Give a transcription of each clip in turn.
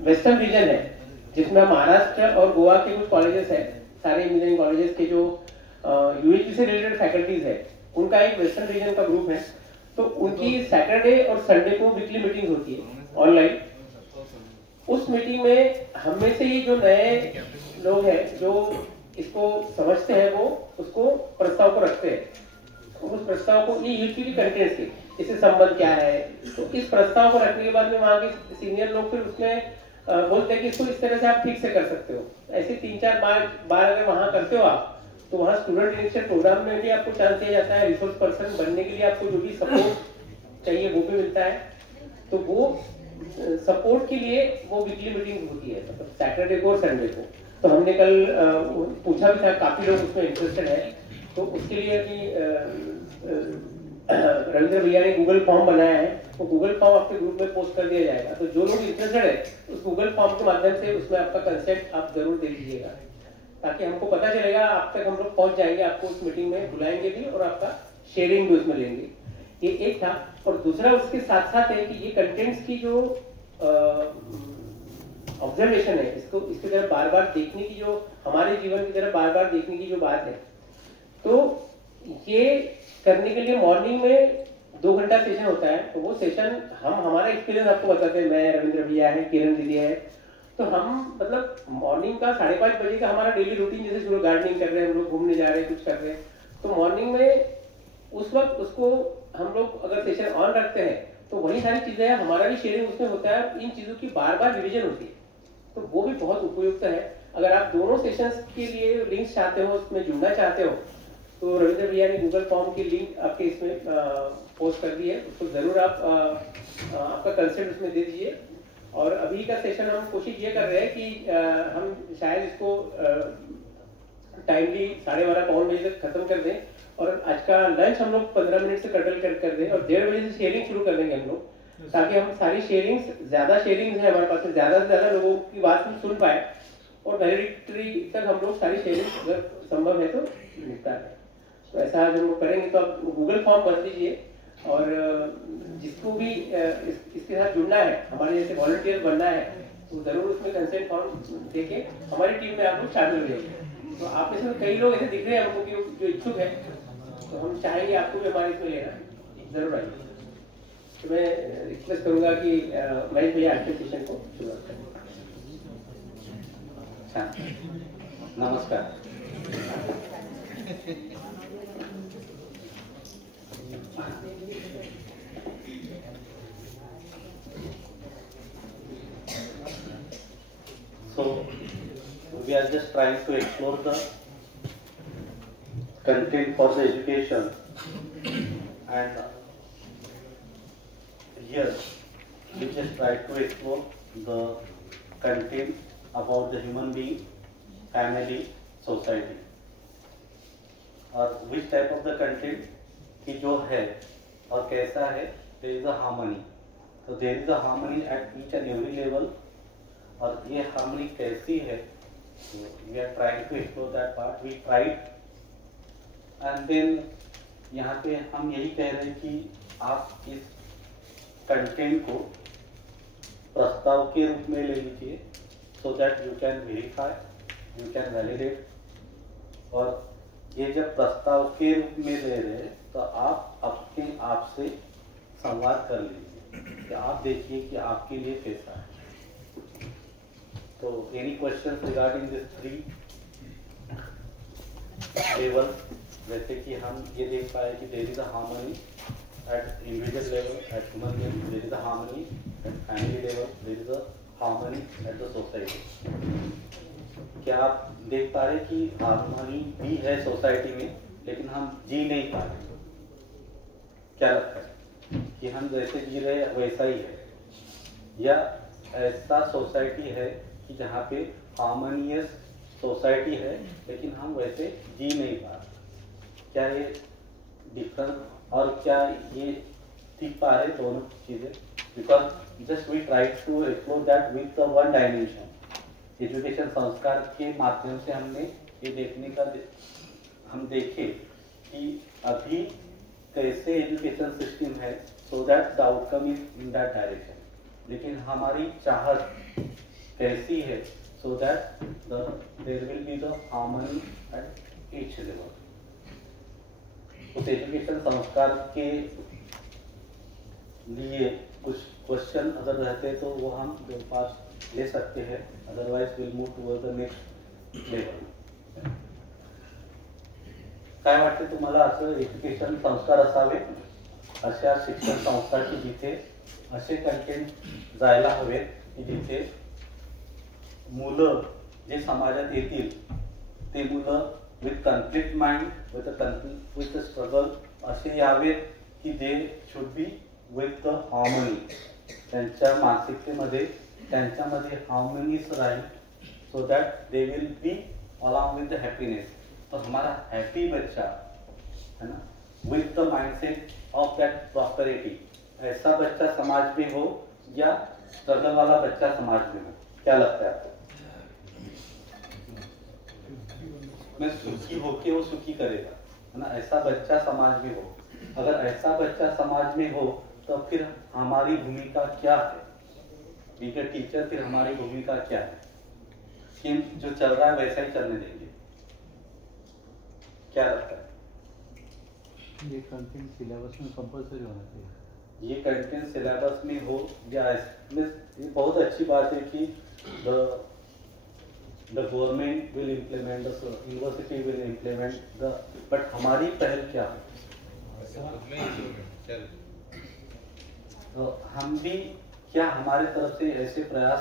Western region है जिसमें महाराष्ट्र और गोवा के कुछ कॉलेजेस है, सारे इंजीनियरिंग कॉलेजेस के जो यूएचपी से रिलेटेड फैकल्टीज है, उनका एक वेस्टर्न रीजन का ग्रुप है। तो उनकी सैटरडे और संडे को वीकली मीटिंग होती है ऑनलाइन। उस मीटिंग में हम में से ही जो नए लोग हैं जो इसको समझते हैं वो उसको प्रस्ताव को रखते हैं। उस प्रस्ताव को ये यूएचपी की कंटेंट्स के इससे संबंध क्या है, तो इस प्रस्ताव को रखने के बाद में वहाँ के सीनियर लोग फिर उसमें बोलते हैं कि इसको इस तरह से आप ठीक से कर सकते हो। ऐसे 3-4 बार अगर वहाँ करते हो आप, तो वहाँ स्टूडेंट इनिशियल प्रोग्राम में भी आपको चांस दिया जाता है, रिसोर्स पर्सन बनने के लिए आपको जो भी सपोर्ट चाहिए वो भी मिलता है। तो वो सपोर्ट के लिए वो वीकली मीटिंग होती है, मतलब सैटरडे को और संडे को। तो हमने कल पूछा भी था, काफी लोग उसमें इंटरेस्टेड है, तो उसके लिए अभी रविंद्र भैया ने गूगल फॉर्म बनाया है, वो गूगल फॉर्म आपके ग्रुप में पोस्ट कर दिया जाएगा। तो जो लोग इंटरेस्टेड है उस गूगल फॉर्म के माध्यम से उसमें आपका कंसेंट आप जरूर दे दीजिएगा, ताकि हमको पता चलेगा, आप तक हम लोग पहुंच जाएंगे, आपको उस मीटिंग में बुलाएंगे भी और आपका शेयरिंग भी उसमें लेंगे। ये एक था। और दूसरा उसके साथ साथ है कि ये कंटेंट्स की जो ऑब्जर्वेशन है, इसकी तरफ बार बार देखने की, जो हमारे जीवन की तरफ बार बार देखने की जो बात है, तो ये करने के लिए मॉर्निंग में 2 घंटा सेशन होता है। तो वो सेशन हम हमारा एक्सपीरियंस आपको बताते हैं, मैं, रविंद्र भैया है, किरण दीदी है, तो हम मतलब मॉर्निंग का 5:30 बजे का हमारा डेली रूटीन, जैसे शुरू गार्डनिंग कर रहे हैं हम लोग, घूमने जा रहे हैं, कुछ कर रहे हैं, तो मॉर्निंग में उस वक्त उसको हम लोग अगर सेशन ऑन रखते हैं तो वही सारी चीजें हैं, हमारा भी शेयरिंग उसमें होता है, इन चीजों की बार बार रिविजन होती है, तो वो भी बहुत उपयुक्त है। अगर आप दोनों सेशंस के लिए लिंक्स चाहते हो, उसमें जुड़ना चाहते हो, तो रविंद्र भैया ने गूगल फॉर्म की लिंक आपके इसमें पोस्ट कर दी है, उसको जरूर आप आपका कंसेंट उसमें दे दीजिए। और अभी का सेशन हम कोशिश ये कर रहे हैं कि हम शायद इसको टाइमली 12:30-1 बजे तक खत्म कर दें, और आज का लंच हम लोग 15 मिनट से कटल कर दें, और 1:30 बजे से शेयरिंग शुरू कर देंगे हम लोग, ताकि हम सारी ज्यादा शेयरिंग्स है हमारे पास में, ज्यादा से ज्यादा लोगों की बात हम सुन पाए, और वैलिडिटी तक हम लोग सारी शेयरिंग अगर संभव है तो निपटा दें। तो ऐसा जब हम करेंगे तो आप गूगल फॉर्म भर दीजिए, और जिसको भी इसके साथ जुड़ना है, हमारे जैसे वॉलंटियर बनना है, तो जरूर उसमें कंसेंट फॉर्म देके हमारी टीम में आप लोग शामिल रहिए। तो आप में से कई लोग ऐसे दिख रहे हैं हमको कि जो इच्छुक है, तो हम चाहेंगे आपको भी हमारे इसमें लेना, जरूर आइए। तो मैं रिक्वेस्ट करूंगा कि महेश भैया आज के सेशन को शुरुआत करें। नमस्कार। So we are just trying to explore the content for the education, and here we just try to explore the content about the human being, family, society, और which type of the content की जो है और कैसा है, there is a harmony. So there is a harmony at each and every level, और ये harmony कैसी है, we are trying to explore that part. We tried, and then यहाँ पे हम यही कह रहे हैं कि आप इस कंटेंट को प्रस्ताव के रूप में ले लीजिए, so that you can verify, you can validate, और ये जब प्रस्ताव के रूप में ले रहे हैं तो आप अपने आप से संवाद कर लीजिए कि आप देखिए कि आपके लिए कैसा है। तो any question regarding this 3 level, जैसे कि हम ये देख पाए कि there is a harmony at individual level, at human being, there is a harmony at family level, there is a harmony at the society. क्या आप देख पा रहे कि हार्मनी भी है सोसाइटी में, लेकिन हम जी नहीं पा रहे? क्या लगता है कि हम जैसे जी रहे वैसा ही है, या ऐसा सोसाइटी है कि जहाँ पे हार्मोनियस सोसाइटी है लेकिन हम वैसे जी नहीं पा रहे? क्या ये डिफरेंस, और क्या ये सीख पा रहे दोनों चीजें? Because just we try to explore that with the one dimension. Education संस्कार के माध्यम से हमने ये देखने का हम देखे कि अभी कैसे एजुकेशन सिस्टम है, so that the outcome is in that direction. लेकिन हमारी चाहत कैसी है, so that there will be the harmony at each level. उस एजुकेशन संस्कार के लिए कुछ क्वेश्चन अगर रहते तो वो हम पास ले सकते हैं, otherwise will move toward the next level. काय वाटते तुम्हाला असं एज्युकेशन संस्कार असावे, अशा शिक्षण संस्था की जिथे असे कंटेंट जायला हवेत की जिथे मुलं जे समाजात येतील ते मुलं with conflict mind with struggle असे यावेत की they should be with the harmony. त्यांच्या मानसिकतेमध्ये त्यांच्यामध्ये हार्मनीस राहील, so that they will be along with the happiness. तो हमारा हैप्पी बच्चा है ना, with the mindset of that prosperity, ऐसा बच्चा समाज में हो या स्ट्रगल वाला बच्चा समाज में हो. क्या लगता है आपको? मैं सुखी होके वो सुखी करेगा, है ना, ऐसा बच्चा समाज में हो. अगर ऐसा बच्चा समाज में हो तो फिर हमारी भूमिका क्या है, बीइंग अ टीचर, फिर हमारी भूमिका क्या है कि जो चल रहा है वैसा ही चलने देंगे. क्या लगता है? ये कंटेंट सिलेबस में कंपलसरी होना चाहिए. ये कंटेंट सिलेबस में हो या ये बहुत अच्छी बात है कि the government will implement, the university will implement the, but हमारी पहल क्या है? तो हम भी क्या हमारे तरफ से ऐसे प्रयास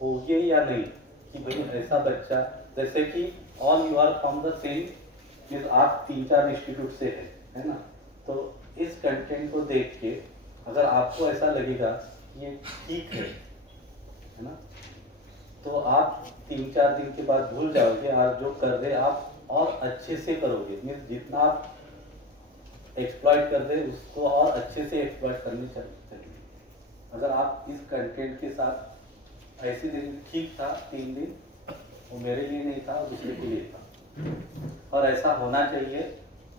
होंगे या नहीं कि भाई ऐसा बच्चा, जैसे कि all you are from the same, आप 3-4 इंस्टीट्यूट से है ना, तो इस कंटेंट को देख के अगर आपको ऐसा लगेगा ये ठीक है ना, तो आप 3-4 दिन के बाद भूल जाओगे, आप जो कर रहे आप और अच्छे से करोगे. मीन्स जितना आप एक्सप्लॉइट कर रहे उसको और अच्छे से एक्सप्लॉइट करनी चाहिए. अगर आप इस कंटेंट के साथ ऐसे दिन ठीक था 3 दिन, वो मेरे लिए नहीं था, दूसरे के लिए था, और ऐसा होना चाहिए.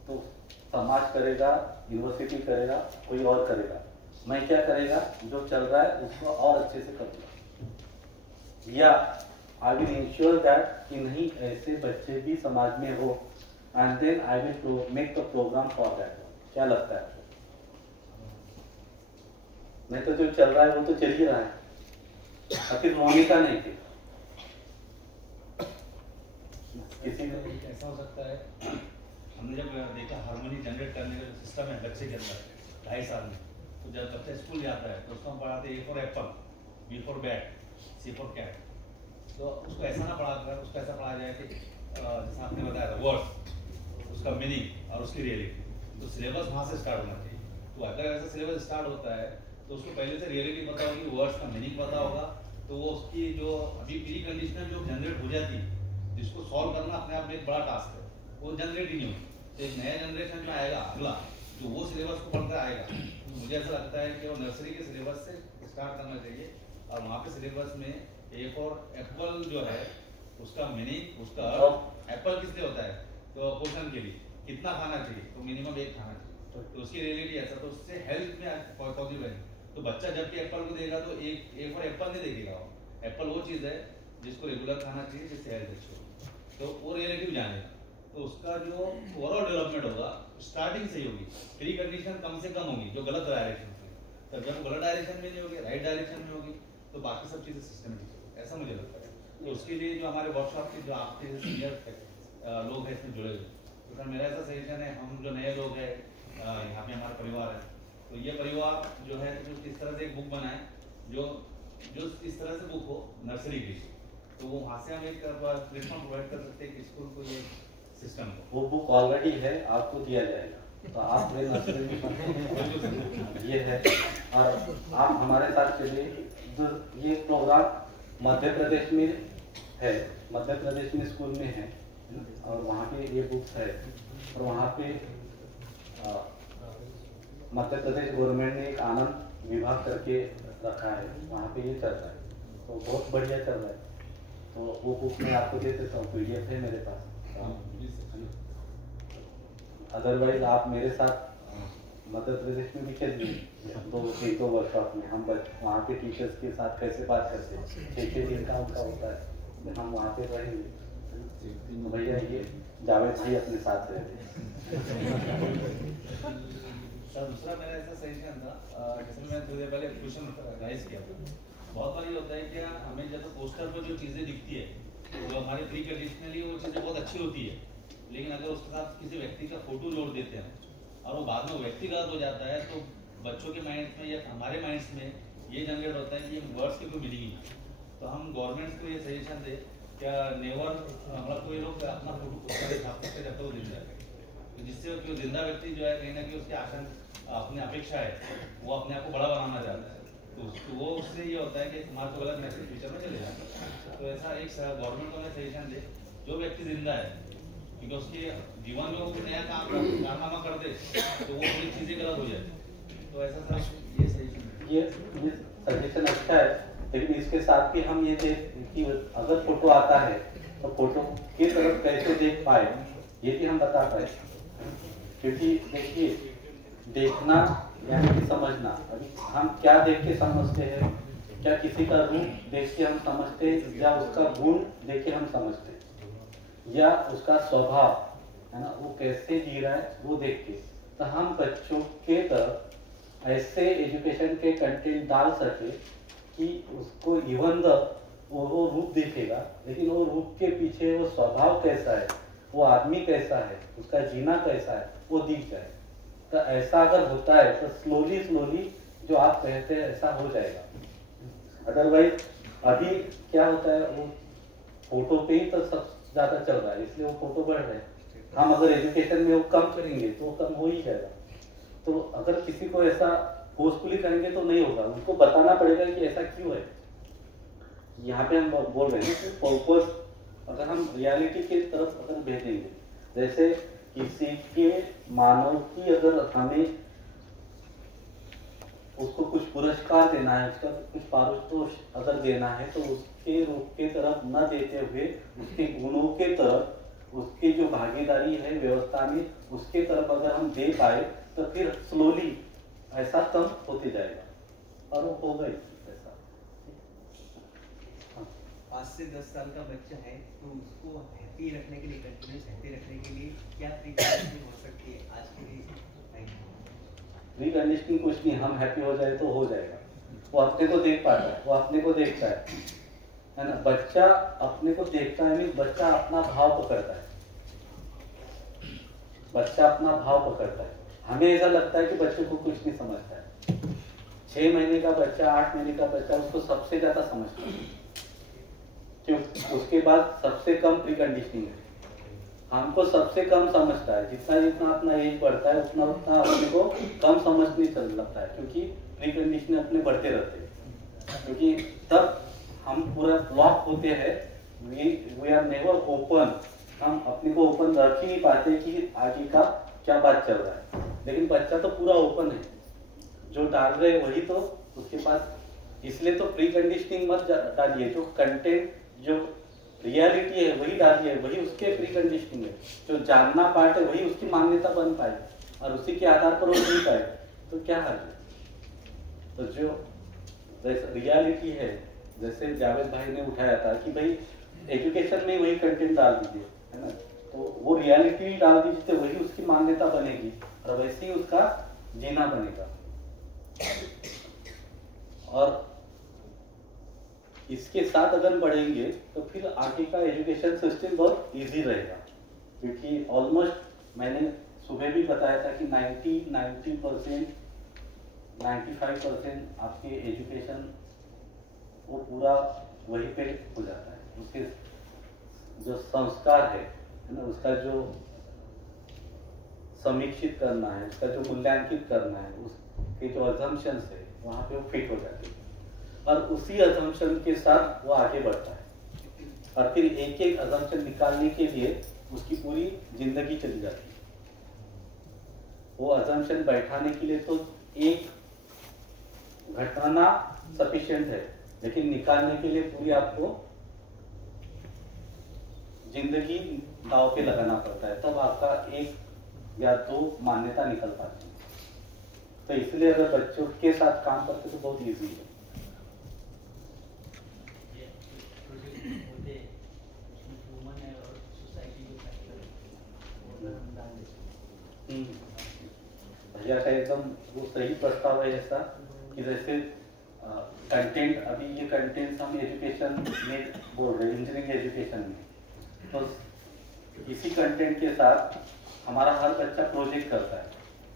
तो समाज करेगा, यूनिवर्सिटी करेगा, कोई और करेगा, मैं क्या करेगा, जो चल रहा है उसको और अच्छे से करूँगा, या आई विल इंश्योर दैट कि नहीं ऐसे बच्चे भी समाज में हो, and then I will make the programme for that. क्या लगता है? नहीं तो जो चल रहा है वो तो चल ही रहा है, फिर रोने का नहीं थे. किसी ऐसा हो सकता है, हमने जब देखा हार्मनी जनरेट करने का सिस्टम है बच्चे के अंदर 2.5 साल में, तो जब बच्चा स्कूल जाता है तो उसको हम पढ़ाते हैं A for apple, B for bat, C for cat. तो उसको ऐसा ना पढ़ाकर उसको ऐसा पढ़ाया जाए कि जैसा आपने बताया था वर्ड्स, उसका मीनिंग और उसकी रियलिटी. तो सिलेबस वहाँ से स्टार्ट होना चाहिए. तो अगर ऐसा सिलेबस स्टार्ट होता है तो उसको पहले से रियलिटी पता होगी, वर्ड्स का मीनिंग पता होगा, तो वो उसकी जो अभी प्री कंडीशन जो जनरेट हो जाती है, जिसको सॉल्व करना अपने आप में एक बड़ा टास्क है, वो जनरेट ही नहीं होती. एक नया जनरेशन में आएगा अगला, जो वो सिलेबस को पढ़कर आएगा. तो मुझे ऐसा लगता है कि वो नर्सरी के सिलेबस से स्टार्ट करना चाहिए, और वहाँ पे सिलेबस में A फॉर एप्पल जो है उसका मीनिंग, उसका एप्पल किस लिए होता है, तो पोषण के लिए कितना खाना चाहिए, तो मिनिमम 1 खाना चाहिए, तो उसकी रियलिटी ऐसा, तो उससे हेल्थ में पॉजिटिव है. तो बच्चा जब भी एप्पल को देगा तो एक A फॉर एप्पल नहीं देखेगा. एप्पल वो चीज़ है जिसको रेगुलर खाना चाहिए, जिससे हेल्थ अच्छी होगी, तो वो रियलिटी जानेगा. तो उसका जो ओवरऑल डेवलपमेंट होगा स्टार्टिंग से ही होगी. प्री कंडीशन कम से कम होगी जो गलत डायरेक्शन में, तब जब गलत डायरेक्शन में नहीं होगी, राइट डायरेक्शन में होगी, तो बाकी सब चीज़ें सिस्टमेटिक होगी. ऐसा मुझे लगता है. तो उसके लिए जो हमारे वर्कशॉप के जो आपके सीनियर लोग हैं इसमें जुड़े हुए, तो सर मेरा ऐसा सजेशन है, हम जो नए लोग हैं यहाँ पे हमारा परिवार है, तो ये परिवार जो है जो इस तरह से एक बुक बनाए जो इस तरह से बुक हो नर्सरी की, तो वो वहाँ से हम एक प्लेटफॉर्म प्रोवाइड कर सकते हैं कि स्कूल को ये सिस्टम को. वो बुक ऑलरेडी है, आपको दिया जाएगा, तो आप मेरे नर्सरी में ये है, और आप हमारे साथ चलिए. ये प्रोग्राम मध्य प्रदेश में है, मध्य प्रदेश में स्कूल में है, और वहाँ पे ये बुक्स है, और वहाँ पे मध्य प्रदेश गवर्नमेंट ने एक आनंद विभाग करके रखा है, वहाँ पे ये चल रहा है, तो बहुत बढ़िया चल रहा है. तो वो बुक मैं आपको दे देता हूँ, PDF है मेरे पास. अदरवाइज आप मेरे साथ मध्य प्रदेश में भी चल रही एक दो वर्कशॉप में हम वहाँ के टीचर्स के साथ कैसे बात करते हैं, 6 दिन का उनका होता है, हम वहाँ पे रहेंगे तो भैया ये जावेद भाई अपने साथ रहते सर दूसरा मेरा ऐसा सजेशन था, जैसे मैं थोड़ी देर पहले क्वेश्चन राइज किया, बहुत बार ये होता है कि हमें जब पोस्टर पर जो चीज़ें दिखती है तो हमारे प्री कंडीशनली वो चीज़ें बहुत अच्छी होती है, लेकिन अगर उसके साथ किसी व्यक्ति का फोटो जोड़ देते हैं और वो बाद में व्यक्तिगत हो जाता है तो बच्चों के माइंड्स में या हमारे माइंड्स में ये जनरेट होता है कि ये वर्ड्स की कोई मीनिंग ही नहीं। तो हम गवर्नमेंट को ये सजेशन दे क्या नेवर मतलब कोई लोग अपना फोटो छाप सकते जब तक वो जिंदा है, तो जिससे कि जिंदा व्यक्ति जो है कहीं ना कहीं उसकी आशंका अपनी अपेक्षा है वो अपने आप को बड़ा बनाना चाहता है, तो वो उससे ये होता है कि समाज को गलत मैसेज फ्यूचर में चले जाता है। तो ऐसा एक गवर्नमेंट को मैं सजेशन दे जो व्यक्ति जिंदा है क्योंकि उसके जीवन में वो नया कारनामा कर दे तो वो पूरी चीजें गलत हो जाती, तो ऐसा सर ये सजेशन अच्छा है, लेकिन इसके साथ भी हम ये देख कि अगर फोटो आता है तो फोटो की तरफ कैसे देख पाए ये भी हम बता पाए, क्योंकि देखिए देखना यानी कि समझना, अभी हम क्या देख के समझते हैं, क्या किसी का रूप देख के हम समझते हैं या उसका गुण देख के हम समझते हैं या उसका स्वभाव है ना वो कैसे जी रहा है वो देख के, तो हम बच्चों के तरफ ऐसे एजुकेशन के कंटेंट डाल सके कि उसको इवन द वो रूप दिखेगा लेकिन वो रूप के पीछे वो स्वभाव कैसा है, वो आदमी कैसा है, उसका जीना कैसा है वो दिख जाए। तो ऐसा अगर होता है तो स्लोली स्लोली जो आप कहते हैं ऐसा हो जाएगा, अदरवाइज अभी क्या होता है वो फोटो पे ही तो सब ज्यादा चल रहा है इसलिए वो फोटो बढ़ रहे हैं, हम अगर एजुकेशन में वो कम करेंगे तो वो कम हो ही जाएगा। तो अगर किसी को ऐसा फोर्सफुली करेंगे तो नहीं होगा, उनको बताना पड़ेगा कि ऐसा क्यों है। यहाँ पे हम बोल रहे हैं कि पर्पस अगर हम रियलिटी की तरफ अगर भेजेंगे, जैसे किसी के मानव की अगर हमें उसको कुछ पुरस्कार देना है, उसका कुछ पारितोष अगर देना है तो उसके रूप के तरफ न देते हुए उसके गुणों के तरफ, उसकी जो भागीदारी है व्यवस्था में उसके तरफ अगर हम दे पाए तो फिर स्लोली ऐसा कम होते जाएगा और वो होगा ही ऐसा। 5 से 10 साल का बच्चा है तो उसको हैप्पी रखने के लिए, कंटिन्यूस हैप्पी रखने के लिए क्या प्रिकॉशन हो सकती है आज के लिए? प्री कंडीशनिंग कुछ नहीं, हम हैप्पी हो जाए तो हो जाएगा, वो अपने को देख पाता है, वो अपने को देखता है ना, बच्चा अपने को देखता है मीन्स बच्चा अपना भाव पकड़ता है, बच्चा अपना भाव पकड़ता है। हमें ऐसा लगता है कि बच्चे को कुछ नहीं समझता है, 6 महीने का बच्चा 8 महीने का बच्चा उसको सबसे ज्यादा समझता है, क्यों उसके बाद सबसे कम प्री कंडीशनिंग है, हमको सबसे कम समझता है, जितना जितना अपना एज बढ़ता है उतना उतना अपने को कम समझने चल लगता है, क्योंकि प्री कंडीशन अपने बढ़ते रहते हैं, क्योंकि तब हम पूरा ब्लॉक होते हैं, वी आर नेवर ओपन, हम अपने को ओपन रख ही नहीं पाते कि आगे का क्या बात चल रहा है। लेकिन बच्चा तो पूरा ओपन है, जो डाल रहे वही तो उसके पास, इसलिए तो प्री कंडीशनिंग मत डालिए, जो कंटेंट जो रियलिटी है वही डालिए, वही उसके प्री कंडीशनिंग है, जो जानना पार्ट है वही उसकी मान्यता बन पाए और उसी के आधार पर वो जी पाए तो क्या हाल है। तो जो रियलिटी है, जैसे जावेद भाई ने उठाया था कि भाई एजुकेशन में वही कंटेंट डाल दीजिए है ना, तो वो रियलिटी डाल दीजिए तो वही उसकी मान्यता बनेगी और वैसे ही उसका जीना बनेगा। और इसके साथ अगर बढ़ेंगे तो फिर आगे का एजुकेशन सिस्टम बहुत इजी रहेगा, क्योंकि ऑलमोस्ट मैंने सुबह भी बताया था कि 90% 95% आपके एजुकेशन वो पूरा वहीं पे हो जाता है, उसके जो संस्कार है ना, उसका जो समीक्षित करना है, उसका जो मूल्यांकित करना है, उसके जो अजम्पशंस है वहाँ पे वो फिट हो जाते हैं और उसी अजम्पशन के साथ वो आगे बढ़ता है और फिर एक एक अजम्पशन निकालने के लिए उसकी पूरी जिंदगी चली जाती है। वो अजम्पशन बैठाने के लिए तो एक घटना सफिशिएंट है, लेकिन निकालने के लिए पूरी आपको जिंदगी दांव पे लगाना पड़ता है, तब आपका 1 या 2 मान्यता निकल पाती है। तो इसलिए अगर बच्चों के साथ काम करते तो बहुत ईजी है। भैया का एकदम वो सही प्रस्ताव है ऐसा कि जैसे कंटेंट, अभी ये कंटेंट हम एजुकेशन में बोल रहे हैं, इंजीनियरिंग एजुकेशन में, तो इसी कंटेंट के साथ हमारा हर बच्चा प्रोजेक्ट करता है।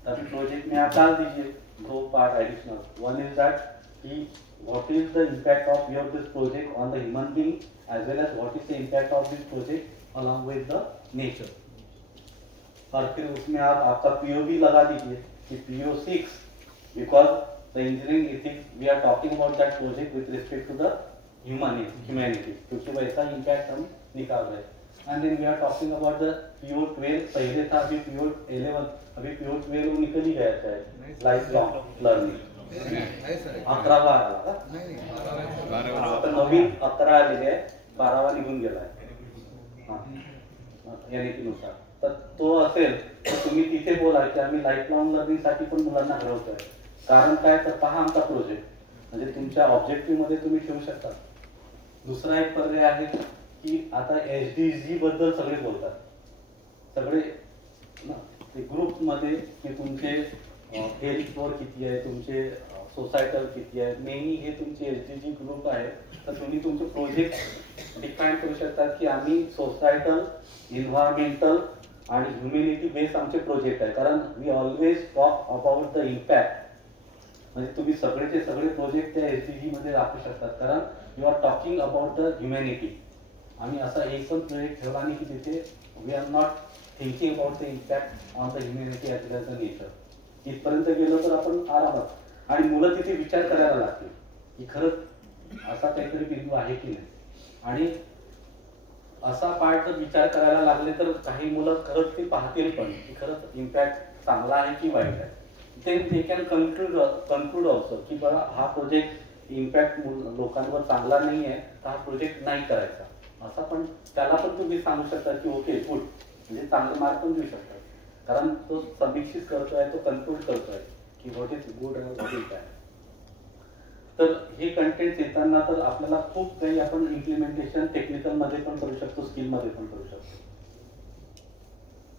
तभी प्रोजेक्ट में आप डाल दीजिए 2 part additional. One is that कि what is the impact of your this project on the human being as well as what is the impact of this project along with the nature. और फिर उसमें आप आपका POV लगा दीजिए कि PO6 because the engineering ethics we are talking about that project with respect to the humanity, क्योंकि वैसा इम्पैक्ट हम निकाल रहे हैं। And then we are talking about the PO12, पहले था, अभी PO11, अभी PO12 वो निकल ही गया है, लाइफ लॉन्ग लर्निंग 11वा आला आता नवीन 11 आलेले आहे, 12वा निघून गेलाय नुसार। तर तो असेल तर तुम्ही तिथे बोला की आम्ही लाईफ लॉंग लर्निंग साठी पण मुलांना घडवतोय। कारण काय तर पहा आमचा प्रोजेक्ट म्हणजे तुमच्या ऑब्जेक्टिव्ह मध्ये तुम्ही ठेवू शकता। दुसरा एक पर्याय आहे की आता SDG बद्दल सगळे बोलतात, सगळे ग्रुप मध्ये की तुमचे हेल्थ स्कोर किती आहे, तुमचे सोसायटल किती आहे, मेनी हे तुमचे SDG ग्रुप आहे। तर तुम्ही तुमचे प्रोजेक्ट डिफाईन करू शकता की आम्ही सोसायटल, इन्व्हायरमेंटल आणि ह्युमॅनिटी बेस्ड आमचे प्रोजेक्ट आहे। कारण we always talk about the impact, म्हणजे तुम्ही सगळेचे सगळे प्रोजेक्ट त्या SDG मध्ये दाखवू शकतात, कारण you are talking about the humanity. आम्ही असा एक पण प्रोजेक्ट ठेवला नाही की तिथे we are not thinking about the impact on the humanity as well as the nature. इथपर्यंत गेलो तर आपण आरामात, आणि मुलं तिथे विचार करायला लागतील की खरंच असा काहीतरी बिंदू आहे की नाही। आणि असा पार्ट जर विचार करायला लागले तर काही मुलं खरंच ते पाहतील पण की खरंच इम्पॅक्ट चांगला आहे की वाईट आहे। दे कॅन कन्क्लूड ऑल्सो की बघा हा प्रोजेक्ट इम्पॅक्ट लोकांवर चांगला नाही आहे तर हा प्रोजेक्ट नाही करायचा, असा पण त्याला पण तुम्ही सांगू शकता की ओके गुड, म्हणजे चांगले मार्क पण देऊ शकतात, कारण तो समीक्षित करतोय, तो कन्क्लूड करतोय की व्हॉट इज गुड आणि व्हॉट इज बॅड। तर हे कंटेंट येताना तर आपल्याला खूप काही आपण इम्प्लिमेंटेशन टेक्निकल मध्ये पण करू शकतो, स्किल मध्ये पण करू शकतो।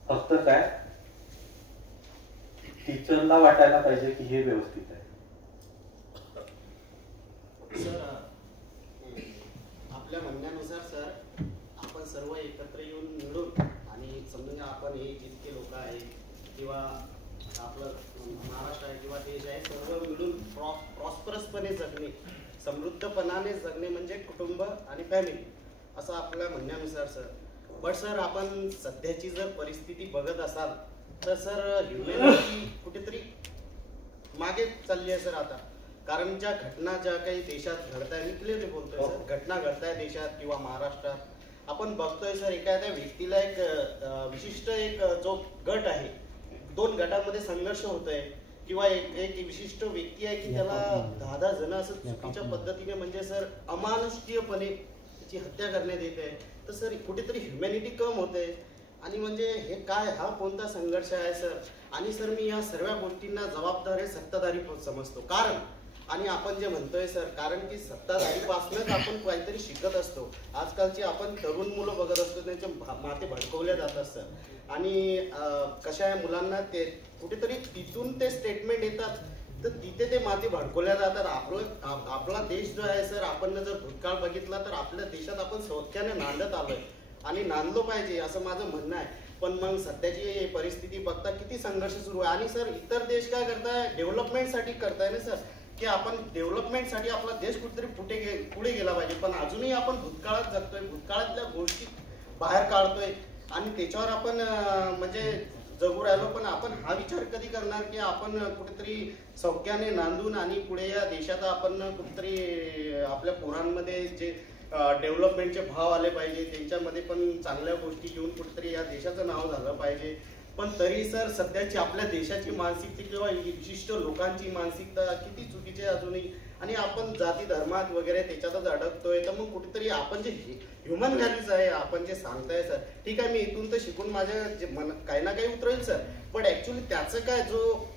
फक्त काय टीचरला वाटायला पाहिजे की हे व्यवस्थित आहे। सर आपल्या म्हणण्यानुसार सर आपण सर्व एकत्र येऊन मिळून आणि समजा आपण हे जितके लोक आहेत किंवा आपलं महाराष्ट्र आहे किंवा देश आहे सर्व मिळून प्रॉस्परसपणे जगणे, समृद्धपणाने जगणे म्हणजे कुटुंब आणि फॅमिली असं आपल्या म्हणण्यानुसार सर। बट सर आपण सध्याची जर परिस्थिती बघत असाल तर सर ह्युमॅनिटी कुठेतरी मागे चालली आहे सर आता। कारण ज्या घटना ज्या काही देशात घडताय, मी क्लिअरली बोलतोय सर, घटना घडताय देशात किंवा महाराष्ट्रात आपण बघतोय सर, एखाद्या व्यक्तीला एक विशिष्ट एक जो गट आहे, 2 गटांमध्ये संघर्ष होतोय किंवा एक विशिष्ट व्यक्ती आहे की त्याला 10 जण असं चुकीच्या पद्धतीने म्हणजे सर अमानुष्कीयपणे त्याची हत्या करण्यात येत आहे। तर सर कुठेतरी ह्युमॅनिटी कम होते आणि म्हणजे हे काय, हा कोणता संघर्ष आहे सर। आणि सर मी या सर्व गोष्टींना जबाबदार आहे सत्ताधारी समजतो, कारण आणि आपण जे म्हणतोय सर, कारण की सत्ताधारीपासूनच आपण काहीतरी शिकत असतो। आजकालची आपण तरुण मुलं बघत असतो, त्यांचे माते भडकवल्या जातात सर। आणि कशा आहे मुलांना ते कुठेतरी तिथून ते स्टेटमेंट येतात तर तिथे ते माती भडकवल्या जातात। आपला देश जो आहे सर, आपण जर भूतकाळ बघितला तर आपल्या देशात आपण सौख्याने नांदत आलोय आणि नांदलो पाहिजे असं माझं म्हणणं आहे। पण मग सध्याची परिस्थिती बघता किती संघर्ष सुरू आहे। आणि सर इतर देश काय करताय, डेव्हलपमेंटसाठी करताय ना सर, की आपण डेव्हलपमेंटसाठी आपला देश कुठेतरी पुढे गेला पाहिजे, पण अजूनही आपण भूतकाळात जगतोय, भूतकाळातल्या गोष्टी बाहेर काढतोय आणि त्याच्यावर आपण म्हणजे जगू राहिलो। पण आपण हा विचार कधी करणार की आपण कुठेतरी सौख्याने नांदून आणि पुढे या देशात आपण कुठेतरी आपल्या पोरांमध्ये जे डेव्हलपमेंटचे भाव आले पाहिजे, त्यांच्यामध्ये पण चांगल्या गोष्टी घेऊन कुठेतरी या देशाचं नाव झालं पाहिजे। पण तरी सर सध्याची आपल्या देशाची मानसिकता किंवा विशिष्ट लोकांची मानसिकता किती चुकीची अजूनही आणि आपण जाती धर्मात वगैरे त्याच्यातच अडकतोय. तर मग कुठेतरी आपण जे ह्युमन व्हॅल्यूज आहे, आपण जे सांगताय सर, ठीक आहे मी इथून तर शिकून माझ्या काही ना काही उतरवेल सर, पण ऍक्च्युली त्याचं काय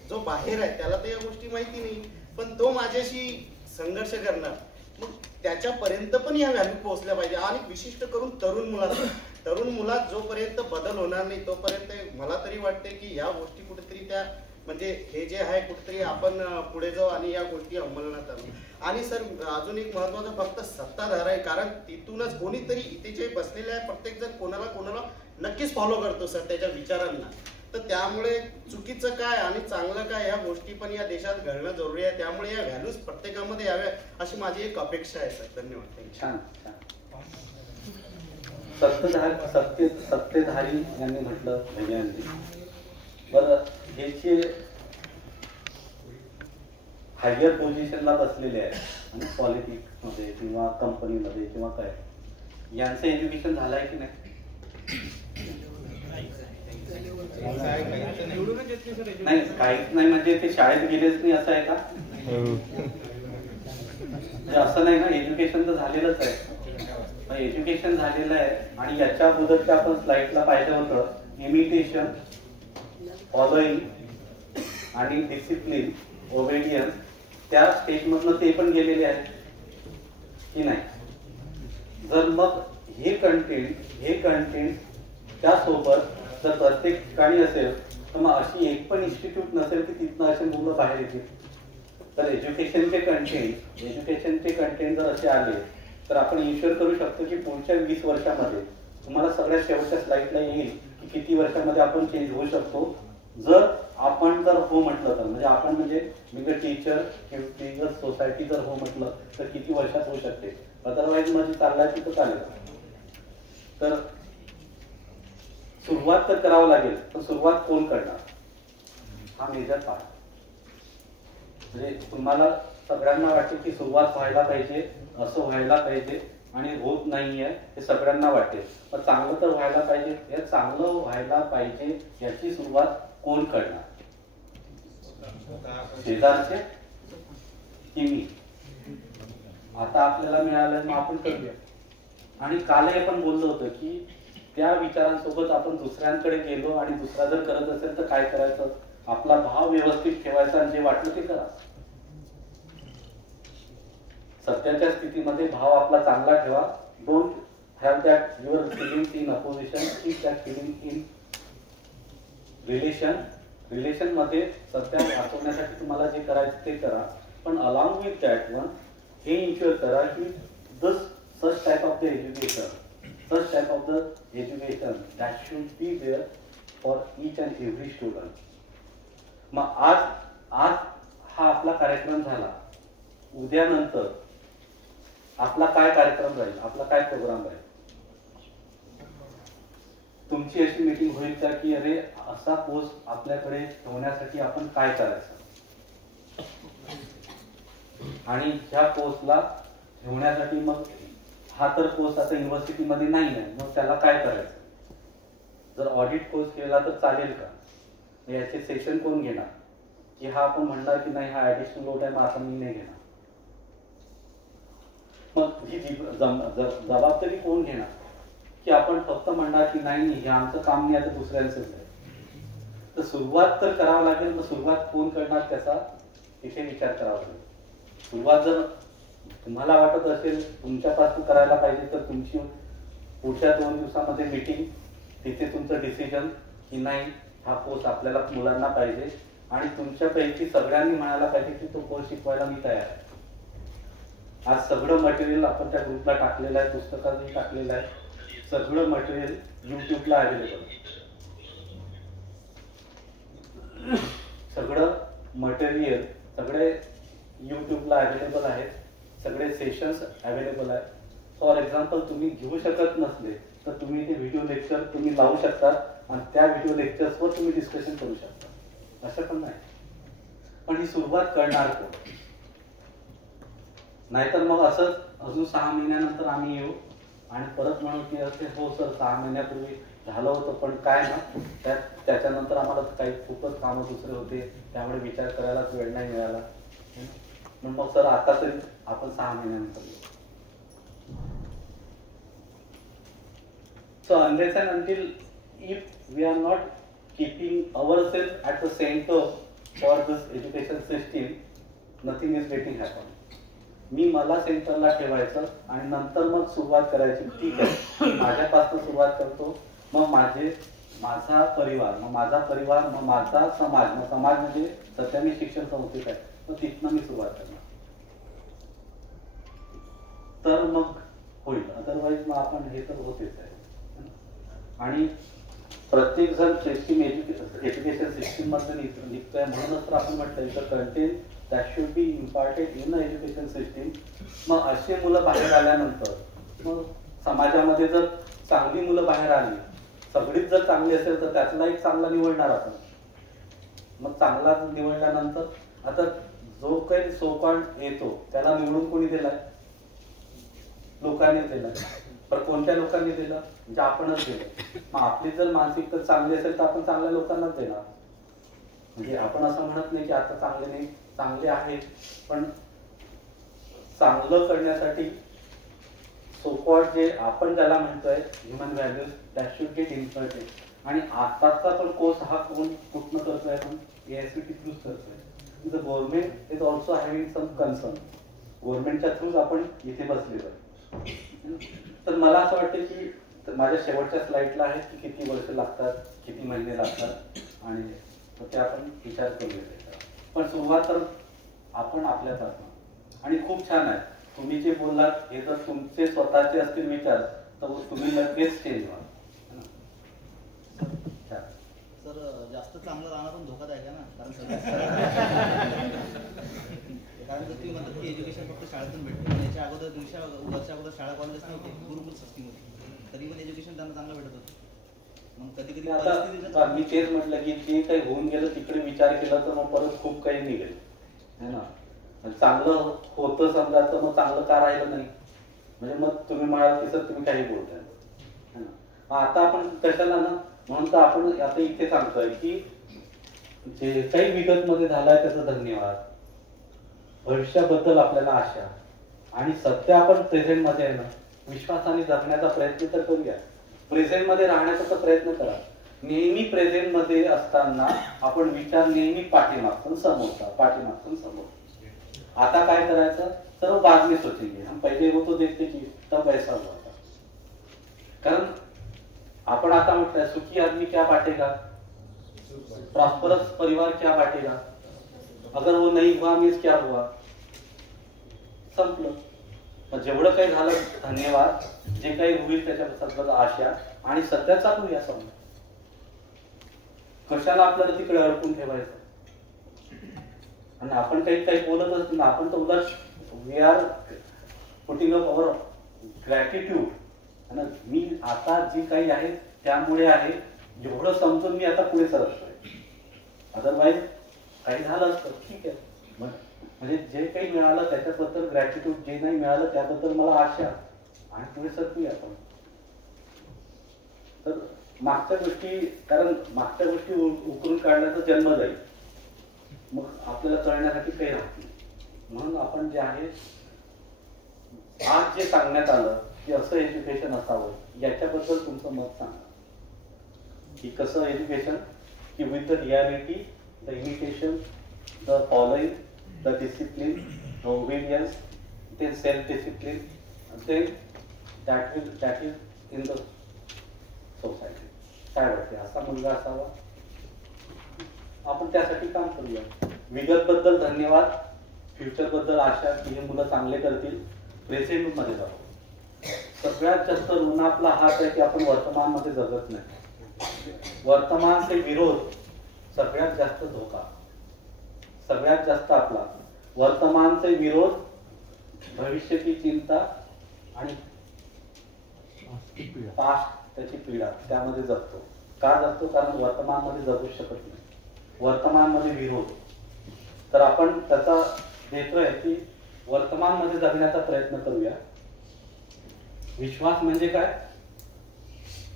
जो बाहेर आहे त्याला तर या गोष्टी माहिती नाही, पण तो माझ्याशी संघर्ष करणार, मग त्याच्यापर्यंत पण या व्हॅल्यू पोहोचल्या पाहिजे. आणि विशिष्ट करून तरुण मुलात जोपर्यंत बदल होणार नाही तोपर्यंत मला तरी वाटते की या गोष्टी कुठेतरी त्या म्हणजे हे जे आहे कुठेतरी आपण पुढे जाऊ आणि या गोष्टी अंमलनात आणू. आणि सर अजून एक महत्वाचं फक्त सत्ताधार आहे, कारण तिथूनच कोणीतरी इथे जे बसलेले आहे प्रत्येक जण कोणाला नक्कीच फॉलो करतो सर त्याच्या विचारांना. तर त्यामुळे चुकीचं काय आणि चांगलं काय या गोष्टी पण या देशात घडणं जरुरी आहे. त्यामुळे या व्हॅल्यूज प्रत्येकामध्ये याव्या अशी माझी एक अपेक्षा आहे सर. धन्यवाद. छान. सत्तेधारी यांनी म्हटलं भैयांनी. बरं, हे जे हायर पोझिशनला बसलेले आहेत आणि पॉलिटिक्स मध्ये किंवा कंपनीमध्ये किंवा काय, यांचं एज्युकेशन झालंय की नाही? नाही, काहीच नाही म्हणजे ते शाळेत गेलेच नाही असं आहे का? म्हणजे असं नाही ना, एज्युकेशन तर झालेलंच आहे. एज्युकेशन झालेलं आहे आणि याच्या अगोदरच्या आपण स्लाइडला पाहिलं होतं इमिटेशन, फॉलोईंग आणि डिसिप्लिन, ओबेडियन्स, त्या स्टेजमधनं ते पण गेलेले आहेत की नाही? जर मग हे कंटेंट त्यासोबत जर प्रत्येक ठिकाणी असेल तर मग अशी एक पण इन्स्टिट्यूट नसेल की तिथनं असे मुलं बाहेर येतील. तर एज्युकेशनचे कंटेंट जर असे आले तर आपण इन्श्युअर करू शकतो की पुढच्या 20 वर्षामध्ये तुम्हाला सगळ्यात शेवटच्या स्लाइडला येईल की किती वर्षामध्ये आपण चेंज होऊ शकतो, जर आपण हो म्हटलं तर. म्हणजे आपण म्हणजे बिगर टीचर किंवा सोसायटी जर हो म्हटलं तर किती वर्षात होऊ शकते. अदरवाईज मध्ये चाललाय तिथं चालेल. तर सुरुवात तर करावं लागेल, पण सुरुवात कोण करणार हा मेजर पार्ट. म्हणजे तुम्हाला सगळ्यांना वाटते की सुरुवात व्हायला पाहिजे, असं व्हायला पाहिजे आणि होत नाहीये हे सगळ्यांना वाटेल, पण चांगलं तर व्हायला पाहिजे. हे चांगलं व्हायला पाहिजे याची सुरुवात कोण करणार? शेजारचे की मी? आता आपल्याला मिळालं मग आपण करूया. आणि कालही आपण बोललो होतं की त्या विचारांसोबत आपण दुसऱ्यांकडे गेलो आणि दुसरा जर करत असेल तर काय करायचं? आपला भाव व्यवस्थित ठेवायचा आणि जे वाटलं ते करा. सत्याच्या स्थितीमध्ये भाव आपला चांगला ठेवा. Don't have that your feelings in opposition, keep that feeling in relation मध्ये सत्य वाचवण्यासाठी तुम्हाला जे करायचं ते करा. पण अलॉंग विथ दॅट वन हे इन्श्युअर करा की such type of the education that should be there for each and every student. मग आज हा आपला कार्यक्रम झाला. उद्या नंतर आपला काय कार्यक्रम राहील, आपला काय प्रोग्राम राहील? तुमची अशी मीटिंग होईल का की अरे असा पोस्ट आपल्याकडे ठेवण्यासाठी आपण काय करायचं आणि ह्या पोस्टला ठेवण्यासाठी मग हा तर कोर्स आता युनिव्हर्सिटीमध्ये नाही आहे, मग त्याला काय करायचं? जर ऑडिट कोर्स केला तर चालेल का? याचे सेशन कोण घेणार? की हा आपण म्हणणार की नाही हा ऍडिशनल लोड आहे मग आता मी नाही घेणार. मग ही जबाबदारी कोण घेणार? की आपण फक्त म्हणणार की नाही हे आमचं काम नाही आता दुसऱ्यांचंच आहे. तर सुरुवात तर करावं लागेल. मग सुरुवात कोण करणार त्याचा इथे विचार करावा लागेल. सुरुवात जर तुम्हाला वाटत असेल तुमच्यापासून करायला पाहिजे तर तुमची पुढच्या 2 दिवसामध्ये मीटिंग, तिथे तुमचं डिसिजन की नाही हा कोर्स आपल्याला मुलांना पाहिजे आणि तुमच्यापैकी सगळ्यांनी म्हणायला पाहिजे की तो कोर्स शिकवायला मी तयार आहे. आज सगळं मटेरियल आपण त्या ग्रुपला टाकलेलं आहे, पुस्तकातही टाकलेलं आहे. सगळं मटेरियल युट्यूबला अवेलेबल आहे. सगळं मटेरियल सगळे युट्यूबला अवेलेबल आहेत. सगळे सेशन्स अवेलेबल आहेत. फॉर एक्झाम्पल तुम्ही घेऊ शकत नसले तर तुम्ही ते व्हिडिओ लेक्चर तुम्ही लावू शकता आणि त्या व्हिडिओ लेक्चर्सवर तुम्ही डिस्कशन करू शकता. असं पण नाही. पण ही सुरुवात करणार कोण? नाहीतर मग असंच अजून 6 महिन्यानंतर आम्ही येऊ आणि परत म्हणू की असे हो सर 6 महिन्यापूर्वी झालं होतं पण काय ना त्याच्यानंतर आम्हाला काही खूपच कामं दुसरे होते त्यामुळे विचार करायलाच वेळ नाही मिळाला. मग सर आता तरी आपण 6 महिन्यानंतर येऊ. So unless and until if we are not keeping ourselves at the center for this education system, nothing is getting happen. मी मला सेंटरला ठेवायचं आणि नंतर मग सुरुवात करायची. ठीक आहे, मी माझ्यापासून सुरुवात करतो, मग माझा परिवार, मग माझा परिवार, मग माझा समाज, मग समाज म्हणजे सध्या मी शिक्षण संस्थेत आहे, मग तिथनं मी सुरुवात करणार, तर मग होईल. अदरवाईज मग आपण हे तर होतेच आहे. आणि प्रत्येक जण सिस्टीम एज्युकेशन सिस्टीम मध्ये निघतोय म्हणूनच तर आपण म्हटलं इथं content that should be imparted in the education system. मग असे मुलं बाहेर आल्यानंतर मग समाजामध्ये जर चांगली मुलं बाहेर आली, सगळीच जर चांगली असेल तर त्यातला एक चांगला निवडणार आपण. मग चांगला निवडल्यानंतर आता जो काही सोपान येतो त्याला निवडून कोणी दिलाय? लोकांनी दिलाय. पण कोणत्या लोकांनी दिलं? म्हणजे आपणच दिलं. मग आपली जर मानसिकता चांगली असेल तर आपण चांगल्या लोकांनाच देणार. म्हणजे आपण असं म्हणत नाही की आता चांगले नाही, चांगले आहेत, पण चांगलं करण्यासाठी सोपॉट जे आपण ज्याला म्हणतोय human values that should get inserted. आणि आताचा पण कोर्स हा कुठनं करतोय? आपण AICTE थ्रूच करतोय. The government is also having some concern. गव्हर्नमेंटच्या थ्रूच आपण इथे बसलेलो आहे. तर मला असं वाटतं की माझ्या शेवटच्या स्लाइडला आहे की किती वर्ष लागतात, किती महिने लागतात, आणि ते आपण विचार करूया. पण सुरुवात तर आपण आपल्यापासून. आणि खूप छान आहे तुम्ही जे बोललात, हे जर तुमचे स्वतःचे असतील विचार तर तुम्ही लगेच चेंज व्हाल. सर जास्त चांगलं राहणं पण धोकादायक आहे ना, कारण तुम्ही म्हणतात की एज्युकेशन फक्त शाळेतून भेटतं. याच्या अगोदर 200 वर्षा अगोदर शाळा कॉलेजेस नव्हते, गुरुकुल सिस्टीम होती, तरी पण एज्युकेशन त्यांना चांगलं भेटत होतं. मग कधी कधी आता मी तेच म्हटलं की जे काही होऊन गेलं तिकडे विचार केला तर मग परत खूप काही निघेल है ना. चांगलं होतं समजा तर मग चांगलं का राहिलं नाही? म्हणजे मग तुम्ही म्हणाल की सर तुम्ही काही बोलताय है ना. आता आपण कशाला ना, म्हणून तर आपण आता इथे सांगतोय की जे काही विगत मध्ये झालंय त्याचं धन्यवाद, भविष्याबद्दल आपल्याला आशा, आणि सध्या आपण प्रेझेंट मध्ये आहे ना विश्वासाने जगण्याचा प्रयत्न तर करूया. प्रेझेंट मध्ये राहण्याचा तर प्रयत्न करा. नेहमी प्रेझेंट मध्ये असताना आपण विचार नेहमी पाठीमागून समोरचा, पाठीमागून समोर. आता काय करायचं? सर्व बाद में सोचेंगे. हम पहिले वो तो देखते की तब ऐसा हुआ था. कारण आपण आता म्हटलंय सुखी आदमी क्या बांटेगा, प्रॉस्परस परिवार क्या बांटेगा, अगर वो नहीं हुआ मीन्स क्या हुआ, संपलं. मग जेवढं काही झालं धन्यवाद, जे काही होईल त्याच्याबद्दल आशा, आणि सध्या चालू या समजा. कशाला आपल्याला तिकडे अडकून ठेवायचं? आणि आपण काही बोलत असतो ना, आपण तर उलट we are putting up our gratitude. आणि मी आता जी काही आहे त्यामुळे आहे, एवढं समजून मी आता पुढे सरकतोय. अदरवाईज काही झालं असतं ठीक आहे, म्हणजे जे काही मिळालं त्याच्याबद्दल ग्रॅटिट्यूड, जे नाही मिळालं त्याबद्दल मला आशा, आणि पुढे सरकूया आपण. तर मागच्या गोष्टी, कारण मागच्या गोष्टी उकरून काढण्याचा जन्म जाईल, मग आपल्याला कळण्यासाठी काही राहत नाही. म्हणून आपण जे आहे आज जे सांगण्यात आलं की असं एज्युकेशन असावं, याच्याबद्दल तुमचं मत सांगा की कसं एज्युकेशन, की with the reality, the imitation, the following, the discipline, the obedience, then self-discipline, then that is in the society. काय वाटते? असा मुलगा असावा, आपण त्यासाठी काम करूया. विगत बद्दल धन्यवाद, फ्युचर बद्दल आशा की हे मुलं चांगले करतील. प्रेझेंट मध्ये जाऊ. सगळ्यात जास्त ऋण आपला हात आहे की आपण वर्तमान मध्ये जगत नाही. वर्तमान से विरोध सगळ्यात जास्त धोका, सगळ्यात जास्त आपला वर्तमान से विरोध, भविष्य की चिंता, आणि पास्ट त्याची पीडा, त्यामध्ये जगतो. का जगतो? कारण वर्तमान मध्ये जगू शकत नाही. वर्तमान मध्ये विरोध. तर आपण त्याचा देतोय की वर्तमान मध्ये जगण्याचा प्रयत्न करूया. विश्वास म्हणजे काय?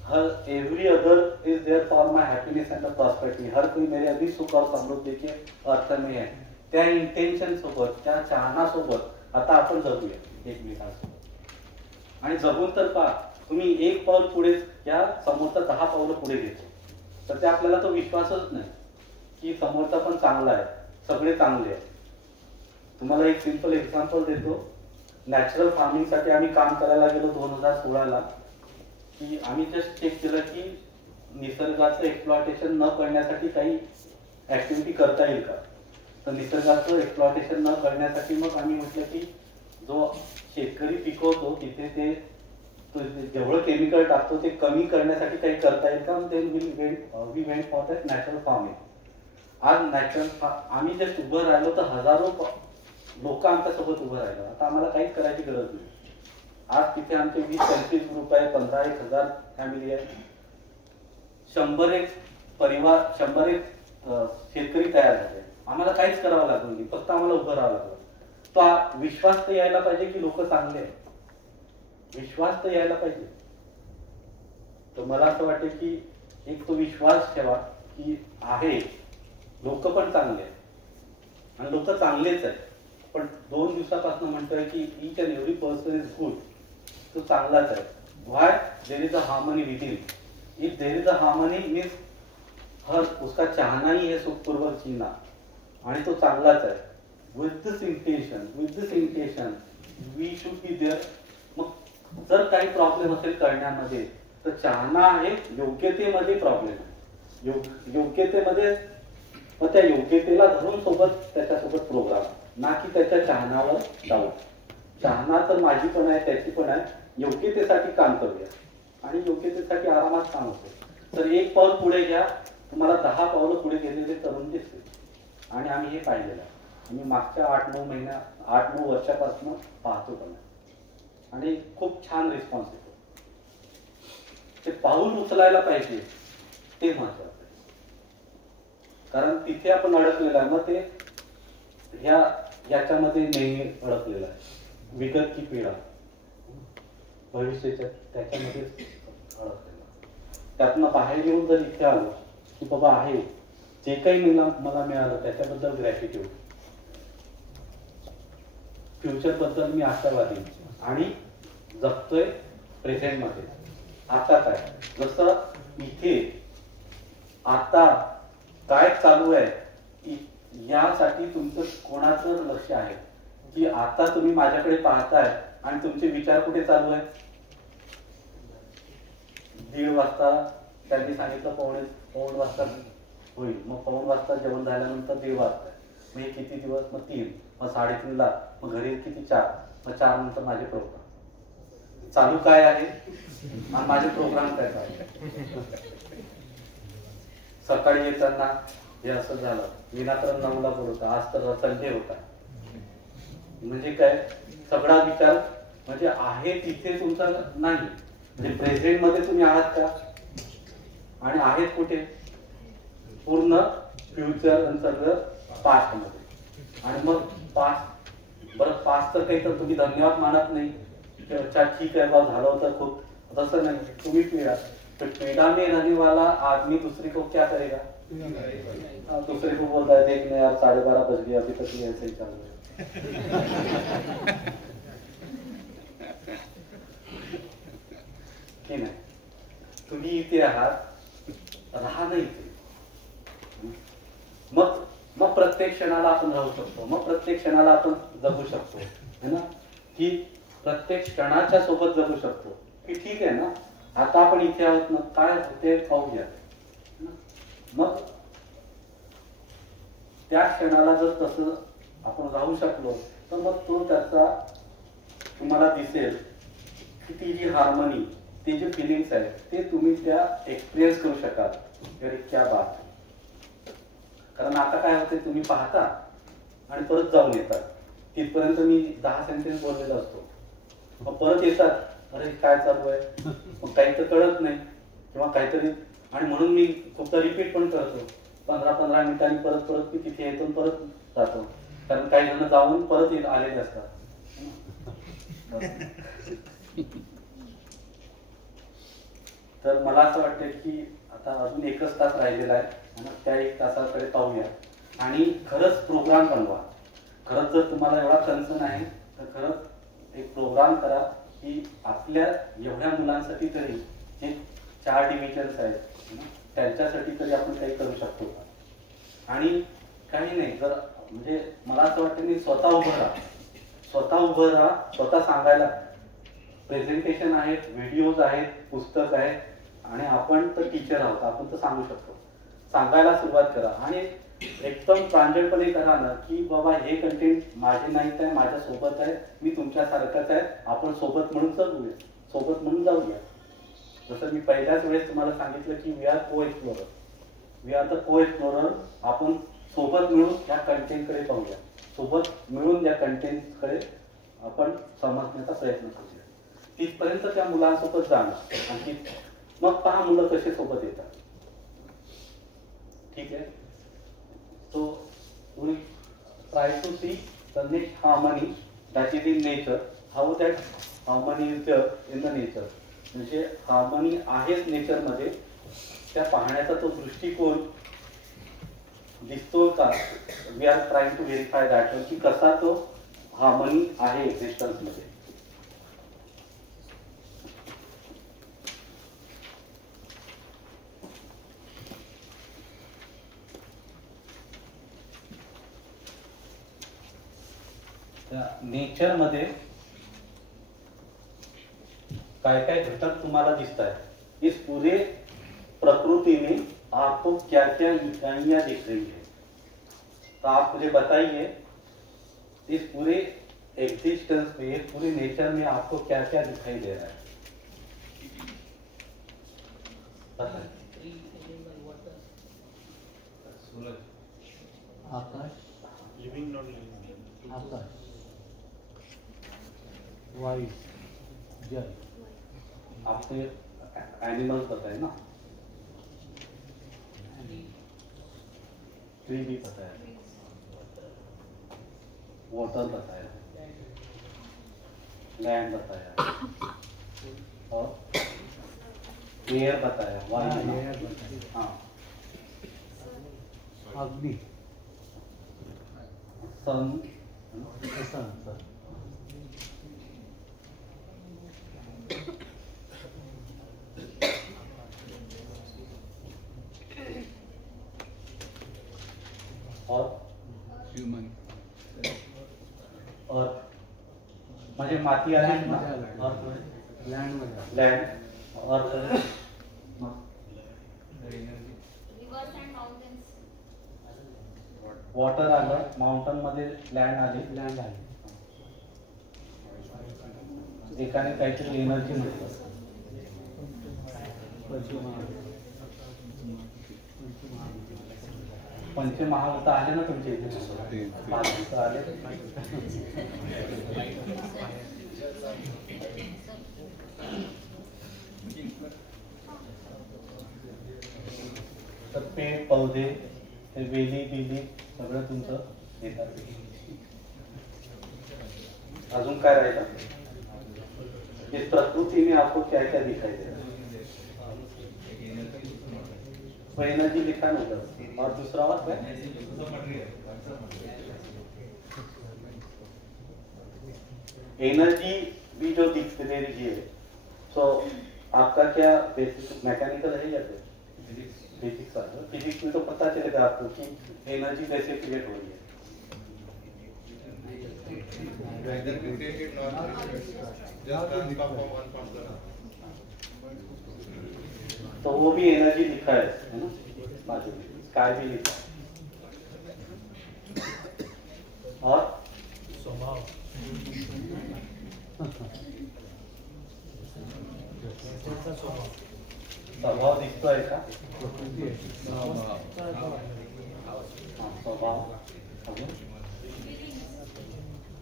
हर every other is there for my happiness and the prosperity. हर कोई मेरे अभी सुख और समृद्धि के अर्थ में है. त्या इंटेन्शन सोबत, त्या चाहनासोबत आता आपण जगूया एकमेकांसोबत. आणि जगून तर पहा, तुम्ही एक पाऊल पुढे या, समोरचा 10 पावलं पुढे घेतो, तर ते आपल्याला तो विश्वासच नाही की समोरचा पण चांगला आहे, सगळे चांगले आहे. तुम्हाला एक सिंपल एक्झाम्पल देतो. नॅचरल फार्मिंगसाठी आम्ही काम करायला गेलो 2016ला, की आम्ही जस्ट चेक केलं की निसर्गाचं एक्सप्लॉयटेशन न करण्यासाठी काही ऍक्टिव्हिटी करता येईल का. तर निसर्गाचं एक्सप्लॉयटेशन न करण्यासाठी मग आम्ही म्हटलं की जो शेतकरी पिकवतो तिथे ते जेवढं केमिकल टाकतो ते कमी करण्यासाठी काही करता येईल का. Then we went for that natural farming. आज नॅचरल आम्ही जस्ट उभं राहिलो तर हजारो लोक आमच्यासोबत उभं राहिलं. आता आम्हाला काहीच करायची गरज नाही. आज तिथे आमचे 20-25 ग्रुप आहे, 15-1000 फॅमिली आहे, 100 परिवार, 100 शेतकरी तयार झाले. आम्हाला काहीच करावं लागलं नाही, फक्त आम्हाला उभं राहावं लागलं. तो विश्वास तर यायला पाहिजे की लोक चांगले आहेत, विश्वास तर यायला पाहिजे. तर मला असं वाटतं की एक तो विश्वास ठेवा की आहे, लोक पण चांगले आहेत आणि लोक चांगलेच आहेत. पण 2 दिवसापासून म्हणतोय की each and every person is good, तो चांगलाच आहे. Why there is a harmony within. If there is a harmony means उसका चाहना ही है सुखपूर्वक जीना, आणि तो चांगलाच आहे. With this intention we should be there. मग जर काही प्रॉब्लेम असेल करण्यामध्ये तर चाहना आहे, योग्यतेमध्ये प्रॉब्लेम आहे. योग्यतेमध्ये मग त्या योग्यतेला धरून सोबत त्याच्यासोबत प्रोग्राम, ना की त्याच्या चाहनावर जाऊ. चाहना तर माझी पण आहे, त्याची पण आहे. योग्यतेसाठी काम करूया आणि योग्यतेसाठी आरामात काम होते. तर एक पाऊल पुढे घ्या, तुम्हाला 10 पावलं पुढे गेलेले तरुण दिसतील. आणि आम्ही हे पाहिलेलं आहे. आम्ही मागच्या 8-9 वर्षापासून पाहतो पण, आणि खूप छान रिस्पॉन्स येतो. ते पाऊल उचलायला पाहिजे, ते महत्वाचं आहे. कारण तिथे आपण अडकलेलं आहे. मग ते याच्यामध्ये नेहमी अडकलेलं आहे. विगत की पिढा, भविष्याच्या त्याच्यामध्ये अडकलेला. त्यातनं बाहेर येऊन जर इथे आलो की बाबा आहे, जे काही मला मिळालं त्याच्याबद्दल ग्रॅटिट्यूड, फ्युचर बद्दल मी आशावादी आणि जगतोय प्रेझेंट मध्ये. आता काय, जसं इथे आता काय चालू आहे यासाठी तुमचं कोणाचं लक्ष आहे की आता तुम्ही माझ्याकडे पाहताय आणि तुमचे विचार कुठे चालू आहे. 1:30 वाजता त्यांनी सांगितलं पावणे वाजता होईल, मग 1:15 वाजता जेवण झाल्यानंतर 1:30 वाजता, मग हे किती दिवस, मग 3, मग 3:30ला, मग घरी किती 4, मग 4 नंतर माझे प्रोग्राम चालू काय आहे आणि माझे प्रोग्राम काय आहे. सकाळी येताना हे असं झालं, विनाकारण 9ला बोलवता, आज तर संडे होता. म्हणजे काय, सगळा विचार म्हणजे आहे तिथे तुमचा नाही. म्हणजे प्रेझेंट मध्ये तुम्ही आहात का, आणि आहेत कुठे, पूर्ण फ्युचर आणि सगळं पास्ट मध्ये. आणि मग पास्ट तर काही तर तुम्ही धन्यवाद मानत नाही, अच्छा ठीक है बाबा झालं होतं खूप, तसं नाही. तुम्ही पीड़ा, तो पीड़ा में रहने वाला आदमी दूसरे को क्या करेगा, दूसरे को बोलता है देख यार 12:30 बज गए अभी तक ऐसे ही चल रहा है की नाही. तुम्ही इथे आहात, राहा नाही इथे. मग प्रत्येक क्षणाला आपण राहू शकतो, मग प्रत्येक क्षणाला आपण जगू शकतो, है ना. की प्रत्येक क्षणाच्या सोबत जगू शकतो की ठीक आहे ना, आता आपण इथे आहोत ना, काय होते पाहूया. मग त्या क्षणाला जर तसं आपण राहू शकलो तर मग तो त्याचा तुम्हाला दिसेल की ती जी हार्मनी, ते जे फिलिंग्स आहेत ते तुम्ही त्या एक्सपिरियन्स करू शकाल. अरे क्या बात. कारण आता काय होते, तुम्ही पाहता आणि परत जाऊन येतात. तिथपर्यंत मी 10 सेंटेन्स बोललेला असतो, मग परत येतात, अरे काय चालू आहे, मग काही तर कळत नाही किंवा काहीतरी. आणि म्हणून मी खूपदा रिपीट पण करतो, 15-15 मिनिटांनी परत मी तिथे येतो, परत जातो. कारण काही जण जाऊन परत आलेले असतात. तर मला असं वाटतं की आता अजून 1 तास राहिलेला आहे आणि त्या 1 तासाकडे पाहूया. आणि खरंच प्रोग्राम बनवा. खरंच जर तुम्हाला एवढा कन्सर्न आहे तर खरंच एक प्रोग्राम करा की आपल्या एवढ्या मुलांसाठी तरी जे 4 डिव्हिजन्स आहेत त्यांच्यासाठी तरी आपण काही करू शकतो का. आणि काही नाही, जर म्हणजे मला असं वाटतं की स्वतः उभं राहा, स्वतः सांगायला. प्रेझेंटेशन आहेत, व्हिडिओज आहेत, पुस्तक आहेत आणि आपण तर टीचर आहोत, आपण तर सांगू शकतो. सांगायला सुरुवात करा आणि एकदम प्रांजळपणे करा ना की बाबा हे कंटेंट माझे नाहीत आहे, माझ्या सोबत आहे, मी तुमच्यासारखंच आहे, आपण सोबत म्हणून जगूया, सोबत म्हणून जाऊया. जसं मी पहिल्याच वेळेस तुम्हाला सांगितलं की वी आर को एक्सप्लोरर. आपण सोबत मिळून या कंटेंटकडे पाहूया, सोबत मिळून या कंटेंटकडे आपण समजण्याचा प्रयत्न करूया. तिथपर्यंत त्या मुलांसोबत जाणं आणि मग पहा मुलं कसे सोबत येतात. ठीक आहे. So we try to see the next harmony that is in nature. How that harmony is there in the nature. म्हणजे हार्मनी आहेच नेचर मध्ये, त्या पाहण्याचा तो दृष्टिकोन दिसतो का. We are trying to verify that की कसा तो हार्मनी आहे एक्झिस्टन्स मध्ये. नेचर मध्ये काय काय घटक तुम्हाला दिसत आहेत. इस पूरे प्रकृति में आपको क्या क्या इकाइयां दिख रही है, तो आप मुझे बताइए इस पूरे एग्जिस्टेंस में, इस पूरे नेचर में आपको क्या क्या दिखाई दे रहा है. आकाश, लिविंग नॉन लिविंग, आकाश, वायु, जल. आपको एनिमल्स बताए ना, ट्री भी बताया, वाटर बताया, लैंड बताया और एयर बताया, वायु. हाँ, अग्नि, सन, सर. और ह्यूमन और म्हणजे माती आली ना, और लँड मध्ये लैंड और वॉटर आलं, माउंटन मध्ये लँड आली, लँड आहे. एकाने काहीतरी एनर्जी म्हटलं. पंचमहाभूत आले ना तुमच्या इथे, 5 भूत आले. तर पेड़ पौधे, वेली बिली सगळं तुमचं येतात. अजून काय राहिलं. इस प्रकृति में आपको क्या क्या दिखाई दे रहा है. वो एनर्जी लिखा ना उधर. और दूसरा बात है एनर्जी भी जो दिख रही है. सो आपका क्या बेसिक मैकेनिकल है या फिजिक्स है. फिजिक्स में तो पता चलेगा आपको कि एनर्जी कैसे क्रिएट हो रही है. तो वो भी एनर्जी लिखा है ना बाजू में, स्काई भी लिखा है. और स्वभाव दिखतोय का. स्वभाव,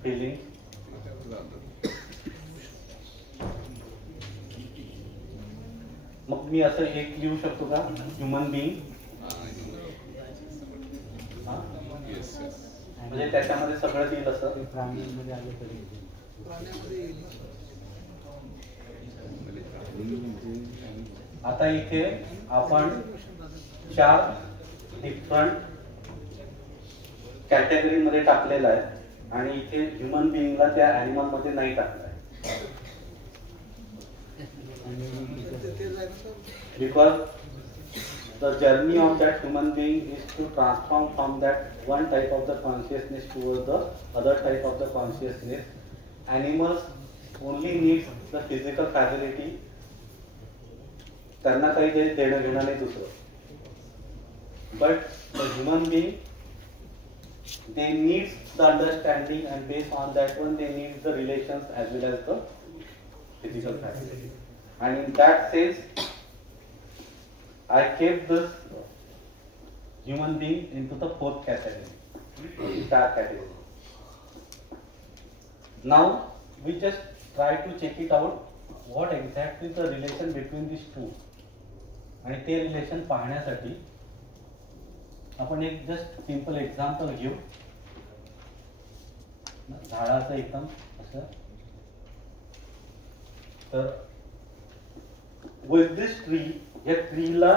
फिलिंग, मग मी असं एक लिहू शकतो का ह्युमन बिईंग. म्हणजे त्याच्यामध्ये सगळं येईल असं. प्राण्यांमध्ये आले तरी आता इथे आपण 4 डिफरंट कॅटेगरीमध्ये टाकलेला आहे आणि इथे ह्युमन बिईंगला त्या ॲनिमलमध्ये नाही टाकलं आहे. Because the journey of that human being is to transform from that one type of the consciousness towards the other type of the consciousness. Animals only need the physical facility. त्यांना काही तरी देणं घेणं नाही दुसरं. But the human being, they need the understanding, and based on that one they need the relations as well as the physical facility. And in that sense, I kept this human being into the fourth category, star category. Now we just try to check it out what exactly the relation between these two. आणि ते relation पाहण्यासाठी आपण एक just simple example घेऊ. झाडाचं एकदम असं. तर विथ दिस ट्री, या ट्रीला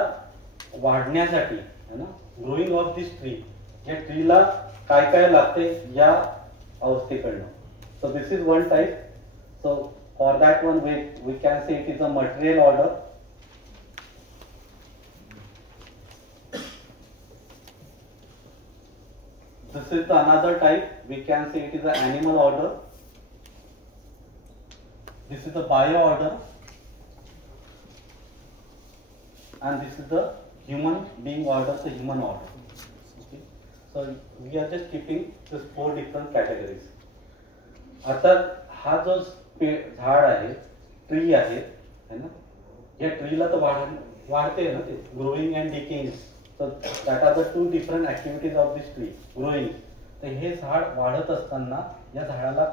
वाढण्यासाठी है ना, ग्रोइंग ऑफ दिस ट्री, या ट्रीला काय काय लागते या अवस्थेकडनं. So this is one type. So for that one we can say it is a material order. This is the another type. We can say it is an animal order. This is the bio order. And this is the human being order, the human order. Okay. So we are just keeping these four different categories. आता हा जो झाड आहे, tree आहे ना, या ट्रीला तर वाढते ना ते, growing and decaying. So that are the two different activities of this tree, growing. तर हे झाड वाढत असताना या झाडाला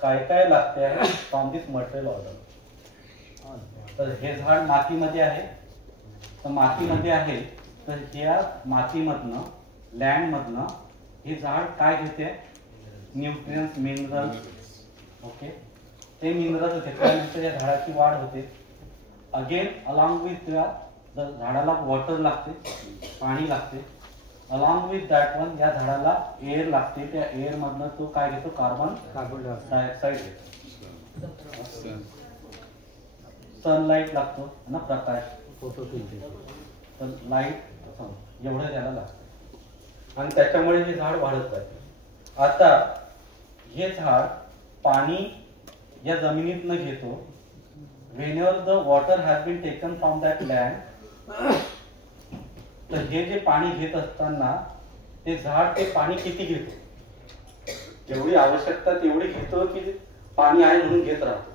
काय काय लागते आहे फ्रॉम दिस मटेरियल ऑर्डर. तर हे झाड मातीमध्ये आहे, तर मातीमध्ये आहे, तर ह्या मातीमधनं, लँडमधनं हे झाड काय घेते, न्यूट्रियन्स, मिनरल्स. ओके, ते मिनरल्स घेतल्यानंतर या झाडाची वाढ होते. अगेन अलॉंग विथ झाडाला वॉटर लागते, पाणी लागते. अलॉंग विथ दॅट वन या झाडाला एअर लागते. त्या एअर मधनं तो काय घेतो, कार्बन डायऑक्साईड घेतो. सनलाईट लागतो ना, प्रकाश, तर लाईट एवढं त्याला लागतं आणि त्याच्यामुळे हे झाड वाढत जाते. आता हे झाड पाणी या जमिनीतनं घेतो. whenever the water has been taken from that land, तर हे जे पाणी घेत असताना ते झाड ते पाणी किती घेतो, जेवढी आवश्यकता तेवढी घेतो की पाणी आहे म्हणून घेत राहतो.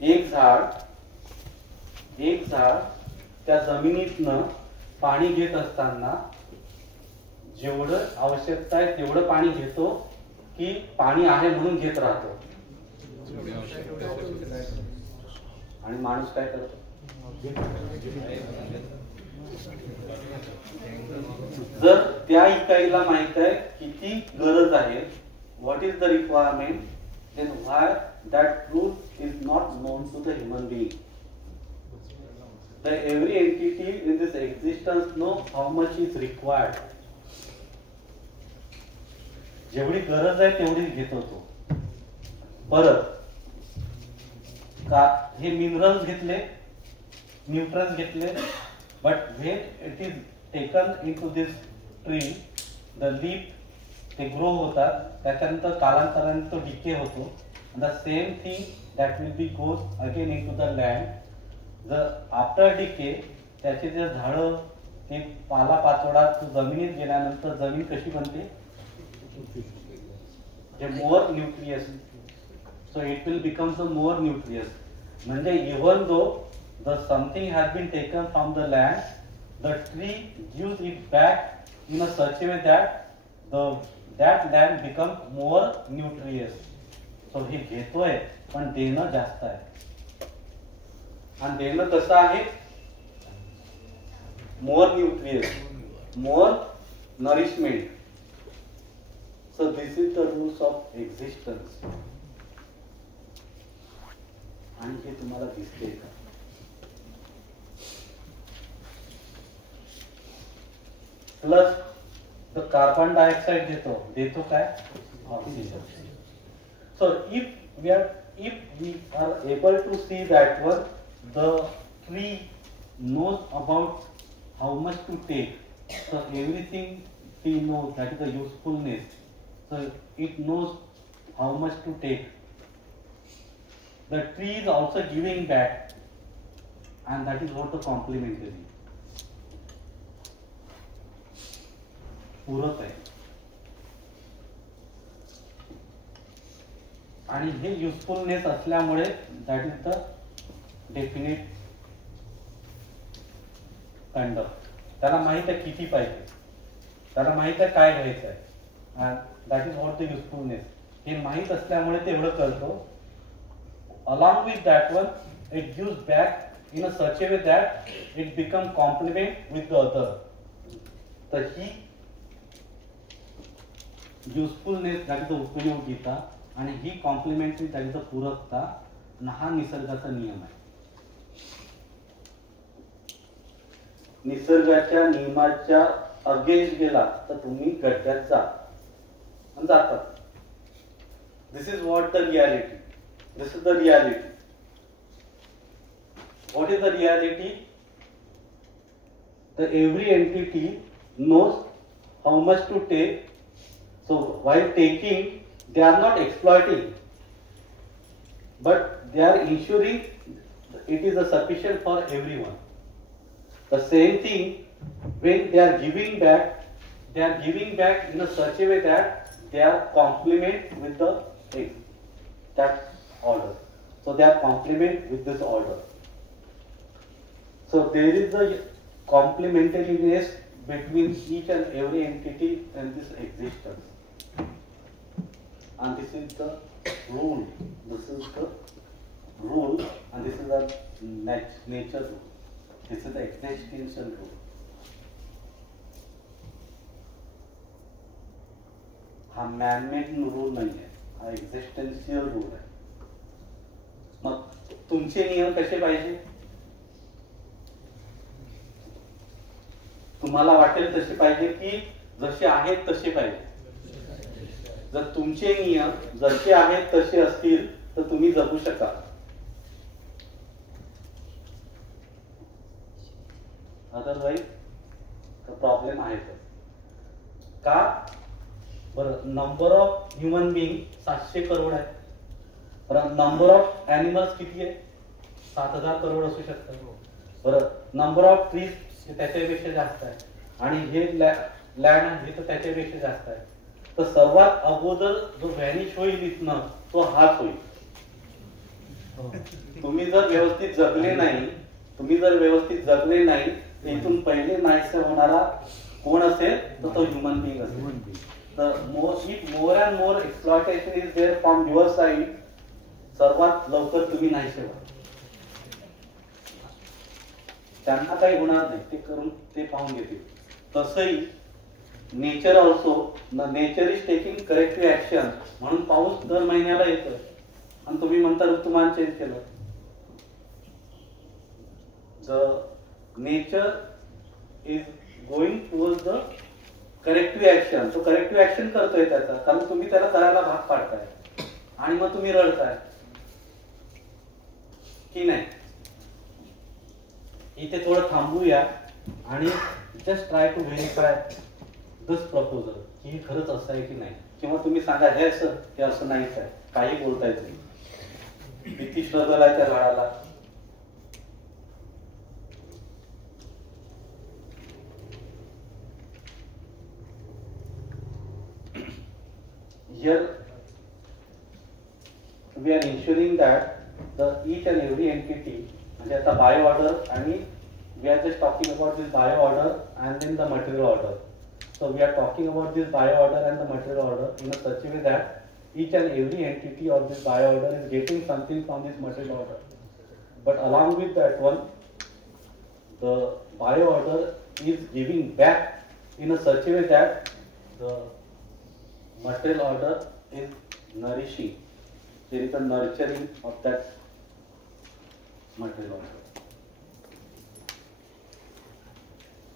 एक झाड त्या जमिनीतनं पाणी घेत असताना जेवढं आवश्यकता आहे तेवढं पाणी घेतो की पाणी आहे म्हणून घेत राहतो. आणि माणूस काय करतो, जर त्या इकाईला माहित आहे किती गरज आहे, what is the requirement, then why that truth is not known to the human being. The every entity in this existence know how much is required. जेवढी गरज आहे तेवढी घेतो तो. परत का हे मिनरल्स घेतले, न्यूट्रन्स घेतले, but when it is taken into this tree, the leaf ते ग्रो होतात, त्याच्यानंतर कालांतराने तो डिके होतो. The same thing that will be goes again into the land. The after decay त्याचे जे झाडं, ते पाला पाचोडा जमिनीत गेल्यानंतर जमीन कशी बनते, जे more nutritious. So it will become the more nutritious. म्हणजे even though the something has been taken from the land, the tree gives it back in a such way that that land become more nutritious. So हे घेतोय पण देणं जास्त आहे. आणि देणं कसं आहे, more nutritious, more nourishment. So this is the rules of existence. आणि हे तुम्हाला दिसते का? प्लस द कार्बन डायऑक्साइड देतो काय oxygen. So if we are able to see that one, the tree knows about how much to take. So everything tree knows, that is the usefulness. So it knows how much to take. The tree is also giving back, and that is what the complementary. पूरक आहे. आणि हे usefulness असल्यामुळे that is the definite conduct. त्याला माहित आहे किती पाहिजे, त्याला माहित आहे काय घ्यायचं आहे, that is what the usefulness. हे माहित असल्यामुळे ते एवढं करतो. Along with that one it gives back in a such a way that it become complement with the other. तर ही युजफुलनेस दॅट इज द उपयोगिता आणि ही कॉम्प्लिमेंटरी दॅट इज द पूरकता. आणि हा निसर्गाचा नियम आहे. निसर्गाच्या नियमाच्या अगेन्स्ट गेला तर तुम्ही गड्ड्यात जातात. This is what the reality. This is the reality. What is the reality? The every entity knows how much to take. So while taking, they are not exploiting, but they are ensuring it is sufficient for everyone. The same thing when they are giving back in a such a way that they are complement with the that order. So they are complement with this order. So there is a complementariness between each and every entity and this existence. And this is the rule. This is the rule, and this is the nature rule. This is the existential rule. हा man-made rule नाही आहे, हा existential rule आहे. मग तुमचे नियम कसे पाहिजे? तुम्हाला वाटेल तसे पाहिजे की जसे आहेत तसे पाहिजे? जर तुमचे नियम जसे आहेत तसे असतील तर तुम्ही जगू शकाल. अदरवाईज प्रॉब्लेम आहेच. का? बरं, number of human being 700 crore आहे. बरं, नंबर ऑफ ॲनिमल्स किती आहे? 7000 करोड असू शकतात. बरं, नंबर ऑफ ट्रीज त्याच्यापेक्षा जास्त आहे. आणि हे लँड आहे तर त्याच्यापेक्षा जास्त आहे. तर सर्वात अगोदर जो व्हॅनिश होईल इथनं तो हाच होईल. तुम्ही जर व्यवस्थित जगले नाही इथून पहिले नाहीसे होणारा कोण असेल तर तो ह्युमन बिंग असेल. तर more and more exploitation is there from your side. सर्वात लवकर तुम्ही नाहीसे व्हा. त्यांना काही होणार नाही, ते करून ते पाहून घेतील. तसंही nature also, nature is taking corrective action. म्हणून पाऊस दर महिन्याला येतोय आणि तुम्ही म्हणता ऋतुमान चेंज केलं. The nature is going towards the corrective action. तो करेक्टिव्ह ऍक्शन करतोय त्याचा, कारण तुम्ही त्याला करायला भाग पाडताय आणि मग तुम्ही रडताय की नाही. इथे थोडं थांबूया आणि just try to verify this proposal की हे खरंच असं आहे की नाही. किंवा तुम्ही सांगा हे असं नाहीच आहे, काही बोलताय तुम्ही, किती स्ट्रगल आहे त्या झाडाला. Here we are ensuring that the each and every entity, म्हणजे आता बायो ऑर्डर आणि we are just talking about this bio order and then the material order. So we are talking about this bio order and the material order in a such a way that each and every entity of this bio order is getting something from this material order. But along with that one, the bio order is giving back in a such a way that the material order is nourishing. There is a nurturing of that material order.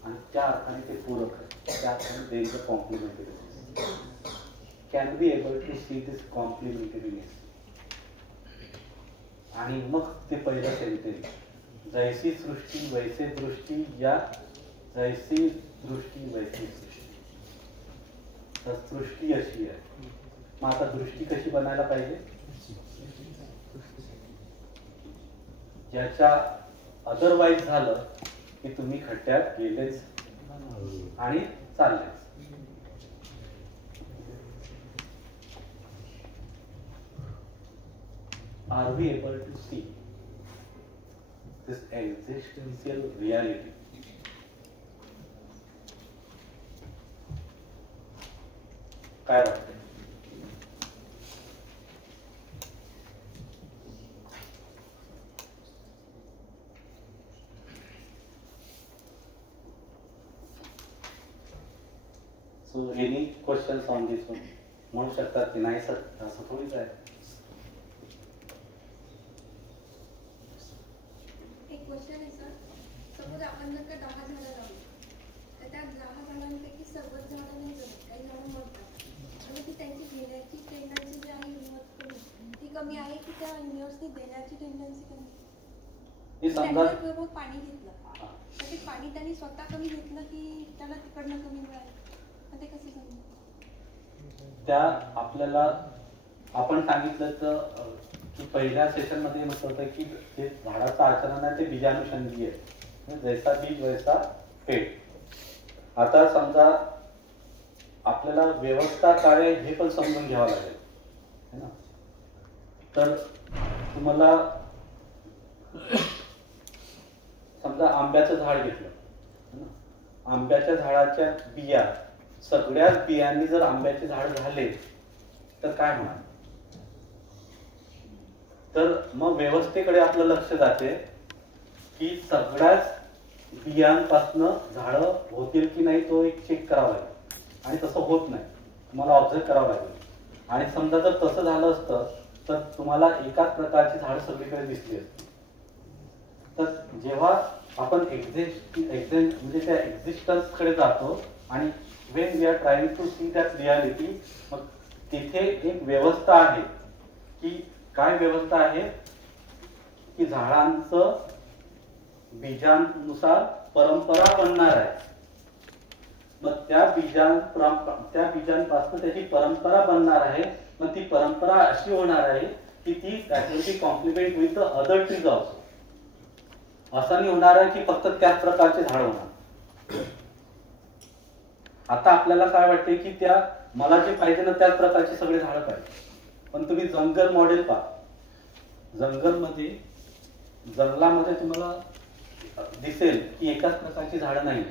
आणि त्या अर्थाने ते पूरक आहे, त्या अर्थाने there is a complementariness. Can be able to see this complementariness. आणि मग ते पहिलं सेंटेन्स, जैसी सृष्टी वैसे दृष्टी, या जैसी दृष्टी वैसी सृष्टी. तर सृष्टी अशी आहे, मग आता दृष्टी कशी बनायला पाहिजे? ज्याच्या अदरवाईज झालं की तुम्ही खड्ड्यात गेलेच आणि चाललेच. Are we able to see this existential reality? काय वाटतंय? So any questions on this one? म्हणू शकतात की नाही सर असं थोडीच आहे. एक क्वेश्चन आहे सर, सपोज आपण जर का 10 झाडं लावली तर त्या 10 झाडांपैकी सर्वच झाडं नाही जगत, काही झाडं मरतात. आणि ती त्यांची घेण्याची टेंडन्सी जी आहे युनिव्हर्स ती कमी आहे की त्या युनिव्हर्सनी देण्याची टेंडन्सी कमी? पाणी घेतलं तर ते पाणी त्यांनी स्वतः कमी घेतलं की त्याला तिकडनं कमी मिळालं, ते कसं समजलं? त्या आपल्याला आपण सांगितलं तर की पहिल्या सेशन मध्ये म्हटलं होतं की जे झाडाचं आचरण आहे ते बीजानुषंगी आहे, जैसा बीज वैसा पेट. आता समजा आपल्याला व्यवस्था काय आहे हे पण समजून घ्यावं लागेल है ना. तर तुम्हाला समजा आंब्याचं झाड घेतलं, आंब्याच्या झाडाच्या बिया सगळ्याच बियांनी जर आंब्याचे झाड झाले तर काय होणार? तर मग व्यवस्थेकडे आपलं लक्ष जाते की सगळ्याच बियांपासनं झाडं होतील की नाही तो एक चेक करावा लागेल, आणि तसं होत नाही, तुम्हाला ऑब्झर्व करावं लागेल. आणि समजा जर तसं झालं असतं तर तुम्हाला एकाच प्रकारची झाडं सगळीकडे दिसली असती. तर जेव्हा आपण म्हणजे त्या एक्झिस्टन्स कडे जातो आणि when we are trying to see that reality, मग तिथे एक व्यवस्था आहे की काय व्यवस्था आहे की झाडांचं बीजांनुसार परंपरा बनणार आहे. मग त्या बीजांपासून त्याची परंपरा बनणार आहे. मग ती परंपरा अशी होणार आहे की ती त्याची complement with the other trees also. असं नाही होणार आहे की फक्त त्याच प्रकारचे झाड होणार. आता आपल्याला काय वाटते की त्या मला जे पाहिजे ना त्याच प्रकारचे सगळे झाडं पाहिजे. पण तुम्ही जंगल मॉडेल पहा, जंगलामध्ये तुम्हाला दिसेल की एकाच प्रकारची झाडं नाही,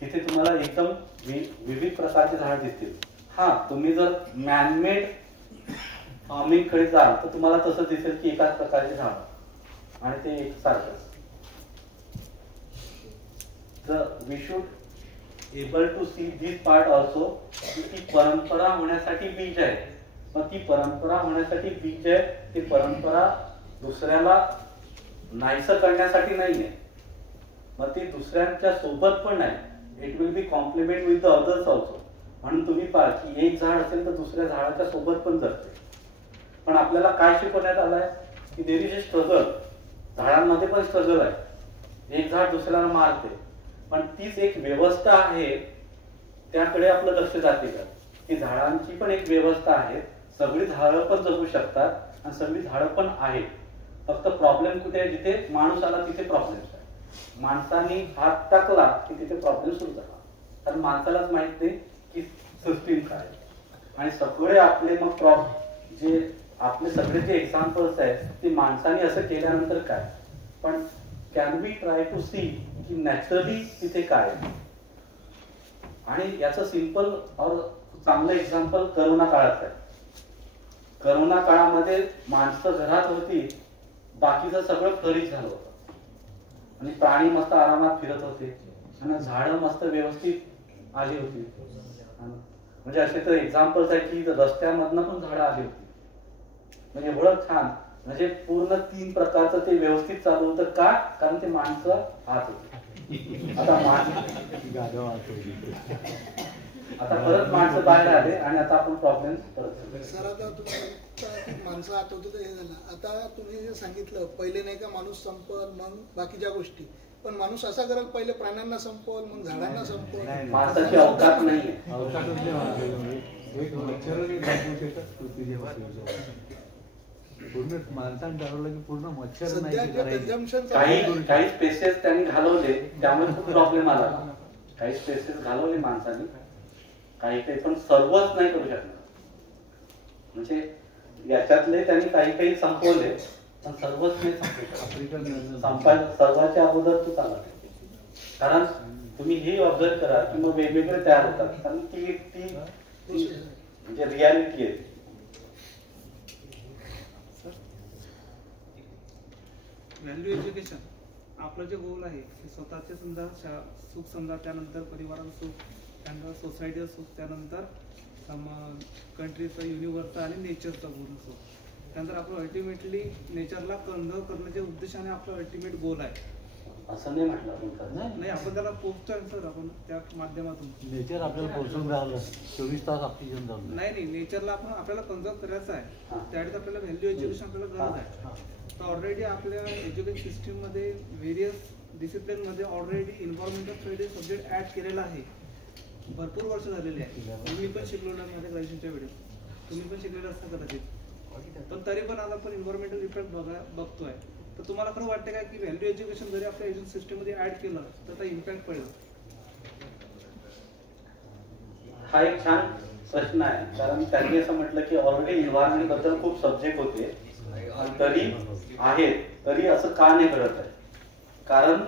तिथे तुम्हाला एकदम विविध प्रकारचे झाड दिसतील. हा, तुम्ही जर मॅनमेड फार्मिंग कडे जाल तर तुम्हाला तसं दिसेल की एकाच प्रकारचे झाड आणि ते एकसारखंच. तर we should able to see this part also की ती परंपरा होण्यासाठी बीज आहे. मग ती परंपरा होण्यासाठी बीज आहे, ती परंपरा दुसऱ्याला नाहीसं करण्यासाठी नाही आहे. मग ती दुसऱ्यांच्या सोबत पण नाही, it will be complement with the others also. म्हणून तुम्ही पहा की एक झाड असेल तर दुसऱ्या झाडाच्या सोबत पण जगते. पण आपल्याला काय शिकवण्यात आलंय की देयर इज अ स्ट्रगल. झाडांमध्ये पण स्ट्रगल आहे, एक झाड दुसऱ्याला मारते, पण तीच एक व्यवस्था आहे त्याकडे आपलं लक्ष जाते का की झाडांची पण एक व्यवस्था आहे. सगळी झाडं पण जगू शकतात आणि सगळी झाडं पण आहेत. फक्त प्रॉब्लेम कुठे आहे? जिथे माणूस आला तिथे प्रॉब्लेम आहे. माणसाने हात टाकला की तिथे प्रॉब्लेम सुरू झाला, कारण माणसालाच माहित नाही की सिस्टीम काय. आणि सगळे आपले मग जे आपले सगळे जे एक्झाम्पल्स आहेत ते माणसाने असं केल्यानंतर काय. पण can we try to see की नॅचरली तिथे काय. आणि याचं सिंपल और चांगलं एक्झाम्पल करोना काळात आहे. करोना काळामध्ये माणसं घरात होती, बाकीचं सगळं फ्लरिश झालं होतं आणि प्राणी मस्त आरामात फिरत होते आणि झाडं मस्त व्यवस्थित आली होती. म्हणजे असे तर एक्झाम्पल्स आहे की रस्त्यामधनं पण झाडं आली होती. म्हणजे एवढं छान, म्हणजे पूर्ण 3 प्रकारचं ते व्यवस्थित चालू होतं. का? कारण ते माणसं आत होते. आता परत माणसं बाहेर आले आणि आता आपण प्रॉब्लेम परत. सर आता तुम्ही माणसं आत होते तर हे झालं. आता तुम्ही जे सांगितलं पहिले नाही का माणूस संपल मग बाकीच्या गोष्टी, पण माणूस असा करेल पहिले प्राण्यांना संपवल मग झाडांना संपवल. माणसाची अवकाश नाहीये. पूर्ण माणसाने ठरवलं की पूर्ण मच्छर काही स्पेसेस त्यांनी घालवले त्यामुळे खूप प्रॉब्लेम आला. काही स्पेसेस घालवले माणसाने काही पण सर्वच नाही करू शकणार. म्हणजे याच्यातले त्यांनी काही संपवले पण सर्वच नाही संपायला सर्वांच्या अगोदर तू चालला. कारण तुम्ही हे ऑब्झर्व करा की मग वेगवेगळे तयार होतात. कारण ती म्हणजे रियालिटी आहे. व्हॅल्यू एज्युकेशन आपलं जे गोल आहे ते स्वतःचे समजा सुख समजा, त्यानंतर परिवाराचं सुख, त्यानंतर सोसायटीचं सुख, त्यानंतर कंट्रीचं, युनिव्हर्सचं आणि नेचरचं पूर्ण सुख. त्यानंतर आपलं अल्टिमेटली नेचरला कन्झर्व करण्याच्या उद्देशाने आपलं अल्टिमेट गोल आहे. असं नाही म्हटलं नाही, आपण त्याला पोहोचतोय सर, आपण त्या माध्यमातून नेचर आपल्याला पोहोचून राहिलं 24 तास ऑक्सिजन जाऊन. नाही, नेचरला आपल्याला कन्झर्व करायचं आहे. त्यावेळेस आपल्याला व्हॅल्यू एज्युकेशन आपल्याला गरज आहे. तर ऑलरेडी आपल्या एज्युकेशन सिस्टीममध्ये व्हेरियस डिसिप्लिनमध्ये already environmental studies subject add केलेला आहे. भरपूर वर्ष झालेली आहे. मी पण शिकलो ना माझ्या ग्रॅज्युएशनच्या वेळेस, तुम्ही पण शिकलेलं असता कदाचित. पण तरी पण आज आपण एन्व्हायरमेंटल इफेक्ट बघतोय. तर तुम्हाला खरं वाटतं का की व्हॅल्यू एज्युकेशन जरी आपल्या एज्युकेशन सिस्टममध्ये ॲड केलं तर त्याचा इम्पॅक्ट पडेल? हा एक छान प्रश्न आहे. कारण त्यांनी असं म्हटलं की ऑलरेडी एन्व्हायरमेंट बद्दल खूप सब्जेक्ट होते तरी आहेत, तरी असं का नाही करत आहे. कारण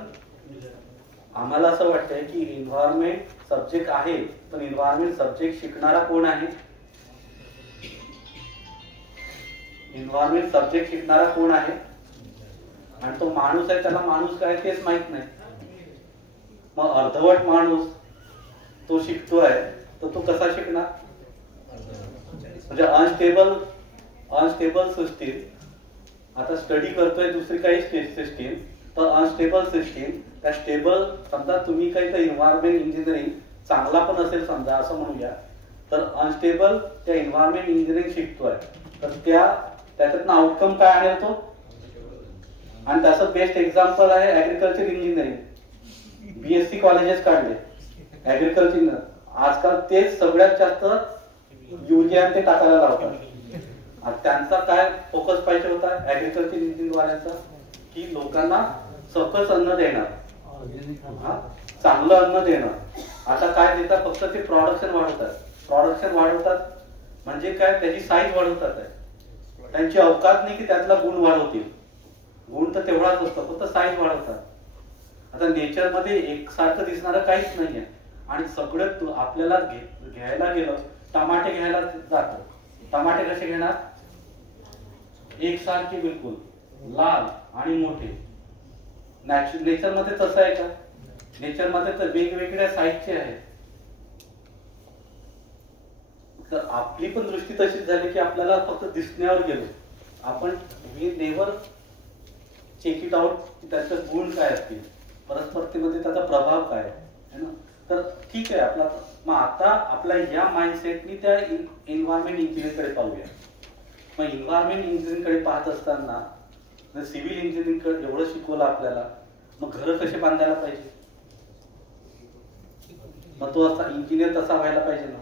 आम्हाला असं वाटतंय की एन्व्हायरमेंट सब्जेक्ट आहे पण एन्व्हायरमेंट सब्जेक्ट शिकणारा कोण आहे? एन्व्हायरमेंट सब्जेक्ट शिकणारा कोण आहे? आणि तो माणूस आहे, त्याला माणूस काय तेच माहित नाही. मग अर्धवट माणूस तो शिकतोय तर तो कसा शिकणार? म्हणजे अनस्टेबल सिस्टीम. आता स्टडी करतोय दुसरी काही सिस्टीम, तर अनस्टेबल सिस्टीम त्या स्टेबल. समजा तुम्ही काही तर एन्व्हायरमेंट इंजिनिअरिंग चांगला पण असेल समजा असं म्हणूया, तर अनस्टेबल त्या एन्व्हायरमेंट इंजिनिअरिंग शिकतोय तर त्याच्यातनं आउटकम काय आणेल तो? आणि त्याचं बेस्ट एक्झाम्पल आहे ऍग्रिकल्चर इंजिनिअरिंग. BSc कॉलेजेस काढले ऍग्रिकल्चर. आजकाल तेच सगळ्यात जास्त युरिया ते टाकायला लावतात. त्यांचा काय फोकस पाहिजे होता ऍग्रिकल्चर इंजिनिअरिंग वाल्यांचा की लोकांना सकस अन्न देणार, चांगलं अन्न देणं. आता काय देतात? फक्त ते प्रोडक्शन वाढवतात. म्हणजे काय? त्याची साईज वाढवतात. त्यांची अवकाश नाही की त्यातला गुण वाढवतील. गुण तर तेवढाच असतो, फक्त साईज वाढवतात. आता नेचर मध्ये एकसारखं दिसणारं काहीच नाहीये. आणि सगळं आपल्याला घ्यायला गेलं, टमाटे घ्यायला जातो. टमाटे कसे घेणार? एकसारखे, बिलकुल लाल आणि मोठे. नेचर मध्ये तसं आहे का? नेचर मध्ये तर वेगवेगळ्या साईजचे आहेत. तर आपली पण दृष्टी तशीच झाली की आपल्याला फक्त दिसण्यावर गेलो आपण. We never check it out की त्याचे गुण काय असतील, परस्परतेमध्ये त्याचा प्रभाव काय आहे ना. तर ठीक आहे आपला. मग आता आपल्या या माइंडसेटनी त्या एन्व्हायरमेंट इंजिनिअरिंगकडे पाहूया. मग एन्व्हायरमेंट इंजिनिअरिंगकडे पाहत असताना सिव्हिल इंजिनिअरिंगकडे एवढं शिकवलं आपल्याला, मग घर कसे बांधायला पाहिजे? मग तो असा इंजिनियर तसा व्हायला पाहिजे ना.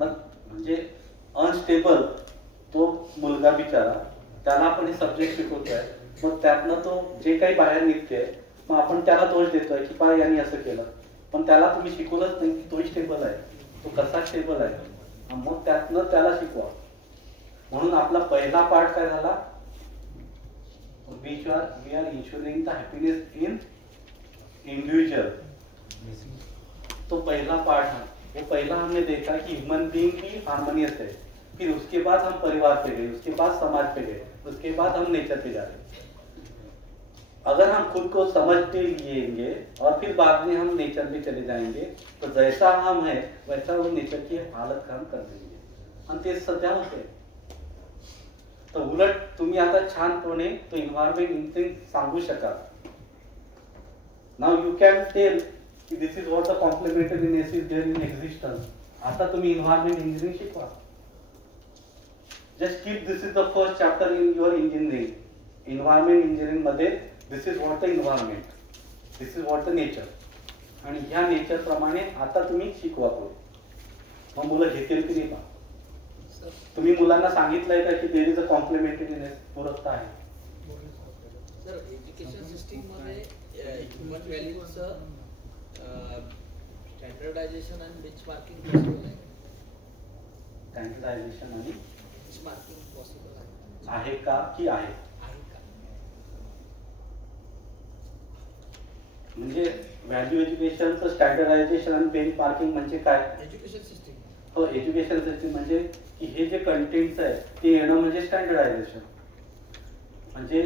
मग म्हणजे अनस्टेबल तो मुलगा बिचारा, त्याला आपण हे सब्जेक्ट शिकवतोय. मग त्यातनं तो जे काही बाहेर निघते मग आपण त्याला दोष देतोय की पा यांनी असं केलं. पण त्याला तुम्ही शिकवलंच नाही की तोही स्टेबल आहे, तो कसा स्टेबल आहे. मग त्यातनं त्याला शिकवा. म्हणून आपला पहिला पार्ट काय झाला? We are ensuring the happiness in individual. तो पहला पार्ट है. वो पहला हमने देखा कि ह्यूमन बीइंग भी हार्मोनियस है. फिर उसके बाद हम परिवार पे गए, उसके बाद समाज पे गए, उसके बाद हम नेचर पे जा रहे. अगर हम खुद को समझते लेंगे और फिर बाद में हम नेचर में चले जाएंगे तो जैसा हम है वैसा वो नेचर की हालत हम कर देंगे. आणि ते सध्या होते. तर उलट तुम्ही आता छानपणे तो एन्व्हायरमेंट इंजिनिअरिंग सांगू शकाल Now you can tell this is what the complementariness is there in existence. आता तुम्ही environment engineering शिकवा. Just keep this is the first chapter in your engineering. Environment engineering मध्ये this is what the environment, this is what the nature. आणि ह्या nature प्रमाणे आता तुम्ही शिकवा पुढे. मग मुलं घेतील की नाही पहा. तुम्ही मुलांना सांगितलंय का की देयर इज अ कॉम्प्लिमेंटरीनेस, पूरकता आहे. सर एज्युकेशन सिस्टीम मध्ये ह्युमन व्हॅल्यूजचं स्टँडर्डायझेशन आणि बेंचमार्किंग पॉसिबल आहे. स्टँडर्डायझेशन आणि बेंचमार्किंग पॉसिबल आहे का की आहे? म्हणजे व्हॅल्यू एज्युकेशनचं स्टँडर्डायझेशन आणि बेंचमार्किंग म्हणजे काय? Education system. हो, एज्युकेशन सिस्टीम म्हणजे की हे जे कंटेंट्स आहे ते येणं म्हणजे स्टँडर्डायझेशन. म्हणजे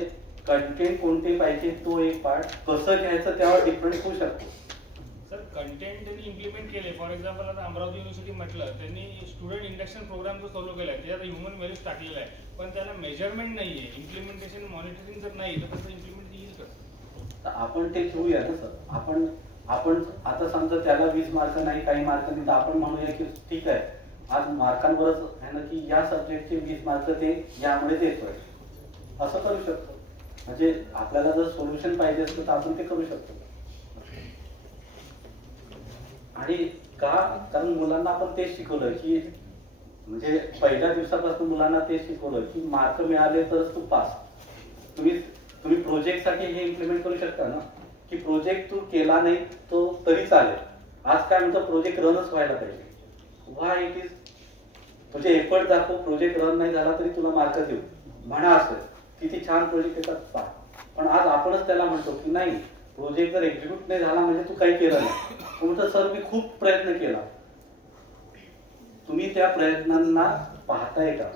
कंटेंट कोणते पाहिजे तो एक पार्ट, कसं घ्यायचं त्यावर डिपेंड होऊ शकतो. सर कंटेंट त्यांनी इम्प्लिमेंट केले. फॉर एक्झाम्पल आता अमरावती युनिव्हर्सिटी म्हटलं, त्यांनी स्टुडंट इंडक्शन प्रोग्राम जो चालू केला आहे त्याच्यात ह्युमन व्हॅल्यूज टाकलेला आहे, पण त्याला मेजरमेंट नाही आहे, इम्प्लिमेंटेशन मॉनिटरिंग जर नाही तर त्याचं इम्प्लिमेंट येईल कसं? आपण ते घेऊया ना सर. आपण आता समजा त्याला 20 मार्क नाही, काही मार्क नाही, तर आपण म्हणूया की ठीक आहे आज मार्कांवरच आहे ना की या सब्जेक्टचे 20 मार्क ते यामुळे देतोय, असं करू शकतो. म्हणजे आपल्याला जर सोल्युशन पाहिजे असतं तर आपण ते करू शकतो. आणि का? कारण मुलांना आपण तेच शिकवलं की म्हणजे पहिल्या दिवसापासून मुलांना तेच शिकवलं की मार्क मिळाले तरच तू पास. तुम्ही प्रोजेक्ट साठी हे इम्प्लिमेंट करू शकता ना की प्रोजेक्ट तू केला नाही तो तरी चालेल. आज काय म्हणतो प्रोजेक्ट रनच व्हायला पाहिजे. व्हाय इट इज तुझे एफर्ट दाखव, प्रोजेक्ट रन नाही झाला तरी तुला मार्क देऊ म्हणा. असं किती छान प्रोजेक्ट येतात पहा. पण आज आपणच त्याला म्हणतो की नाही प्रोजेक्ट जर एक्झिक्यूट नाही झाला म्हणजे तू काही केलं नाही. म्हणतो सर मी खूप प्रयत्न केला. तुम्ही त्या प्रयत्नांना पाहताय का?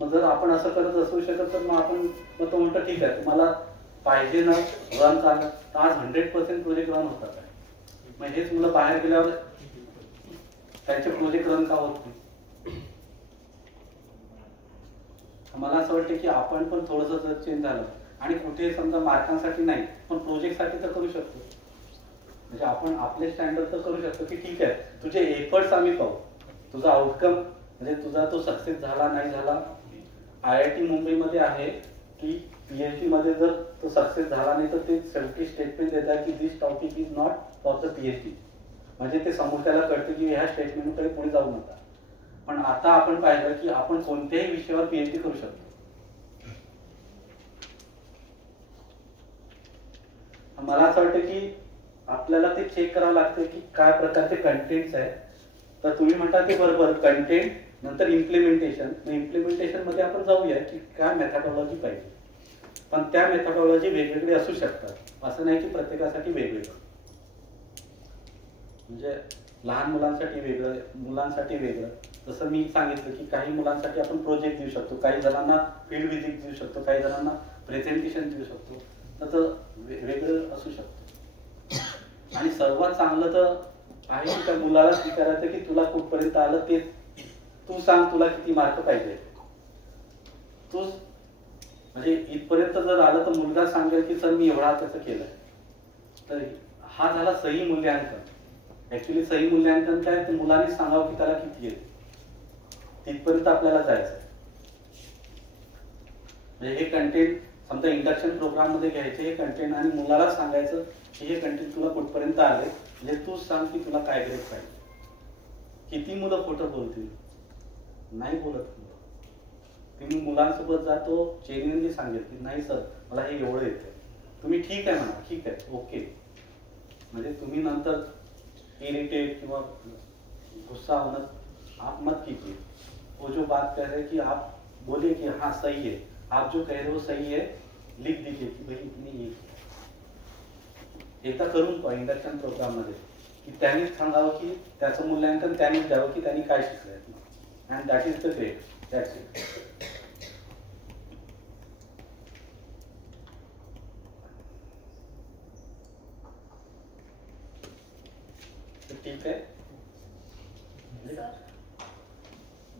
मग जर आपण असं करत असू शकत तर मग तो म्हणतो ठीक आहे तुम्हाला पाहिजे ना रन चाललं तर आज 100% प्रोजेक्ट रन होतात. मग हेच मुलं बाहेर गेल्यावर त्यांचे प्रोजेक्ट रन का होत नाही? मला असं वाटतं की आपण पण थोडंसं जर चेंज झालं आणि कुठे समजा मार्कांसाठी नाही पण प्रोजेक्टसाठी तर करू शकतो. म्हणजे आपण आपले स्टँडर्ड तर करू शकतो की ठीक आहे तुझे एफर्ट्स आम्ही पाहू, तुझा आउटकम म्हणजे तुझा तो सक्सेस झाला नाही झाला. IIT मुंबईमध्ये आहे की PhD मध्ये जर तो सक्सेस झाला नाही तर ते शेवटी स्टेटमेंट देतात की this topic is not for the PhD. म्हणजे ते समोरच्याला कळतं की ह्या स्टेटमेंटकडे पुढे जाऊ नका. पण आता आपण पाहिलं की आपण कोणत्याही विषयावर PhD करू शकतो. मला असं वाटतं की आपल्याला ते चेक करावं लागतं की काय प्रकारचे कंटेंट्स आहेत. तर तुम्ही म्हणता ते बरोबर कंटेंट नंतर इम्प्लिमेंटेशन. इम्प्लिमेंटेशन मध्ये आपण जाऊया की काय मेथडॉलॉजी पाहिजे. पण त्या मेथडॉलॉजी वेगवेगळे असू शकतात. असं नाही की प्रत्येकासाठी वेगवेगळं. म्हणजे लहान मुलांसाठी वेगळं, मुलांसाठी वेगळं. जसं मी सांगितलं की काही मुलांसाठी आपण प्रोजेक्ट देऊ शकतो, काही जणांना फील्ड व्हिजिट देऊ शकतो, काही जणांना प्रेझेंटेशन देऊ शकतो. तर वेगळं असू शकतं. आणि सर्वात चांगलं तर आहे की त्या मुलाला स्वीकारायचं की तुला कुठपर्यंत आलं ते तू सांग, तुला किती मार्क पाहिजे. तू म्हणजे इथपर्यंत जर आलं तर मुलगा सांगेल की सर मी एवढा त्याचं केलंय. तर हा झाला सही मूल्यांकन. ऍक्च्युली सही मूल्यांकन काय तर मुलांनी सांगावं की त्याला किती येते. तिथपर्यंत आपल्याला जायचं. म्हणजे हे कंटेंट समजा इंडक्शन प्रोग्राम मध्ये घ्यायचे हे कंटेंट आणि मुलाला सांगायचं की हे कंटेंट तुला कुठपर्यंत आले. म्हणजे तू सांग की तुला काय ग्रेड पाहिजे. किती मुलं खोटं बोलतील? नाही बोलत. तुम्ही मुलांसोबत जातो जेन्युइनली सांगेल की नाही सर मला हे एवढं येतं. तुम्ही ठीक आहे म्हणा, ठीक आहे ओके. म्हणजे तुम्ही नंतर इरिटेट किंवा गुस्सा होना आप मत कीजिए. वो जो बात कह रहे कि आप बोलिए कि हाँ सही है, आप जो कह रहे हो सही है, लिख दीजिए की भाई इतनी ये. एकदा करून पहा इंडक्शन प्रोग्राम मध्ये की त्यांनीच सांगावं की त्याचं मूल्यांकन त्यांनीच द्यावं की त्यांनी काय शिकलंय. And that is the grade. That's it. ठीक आहे.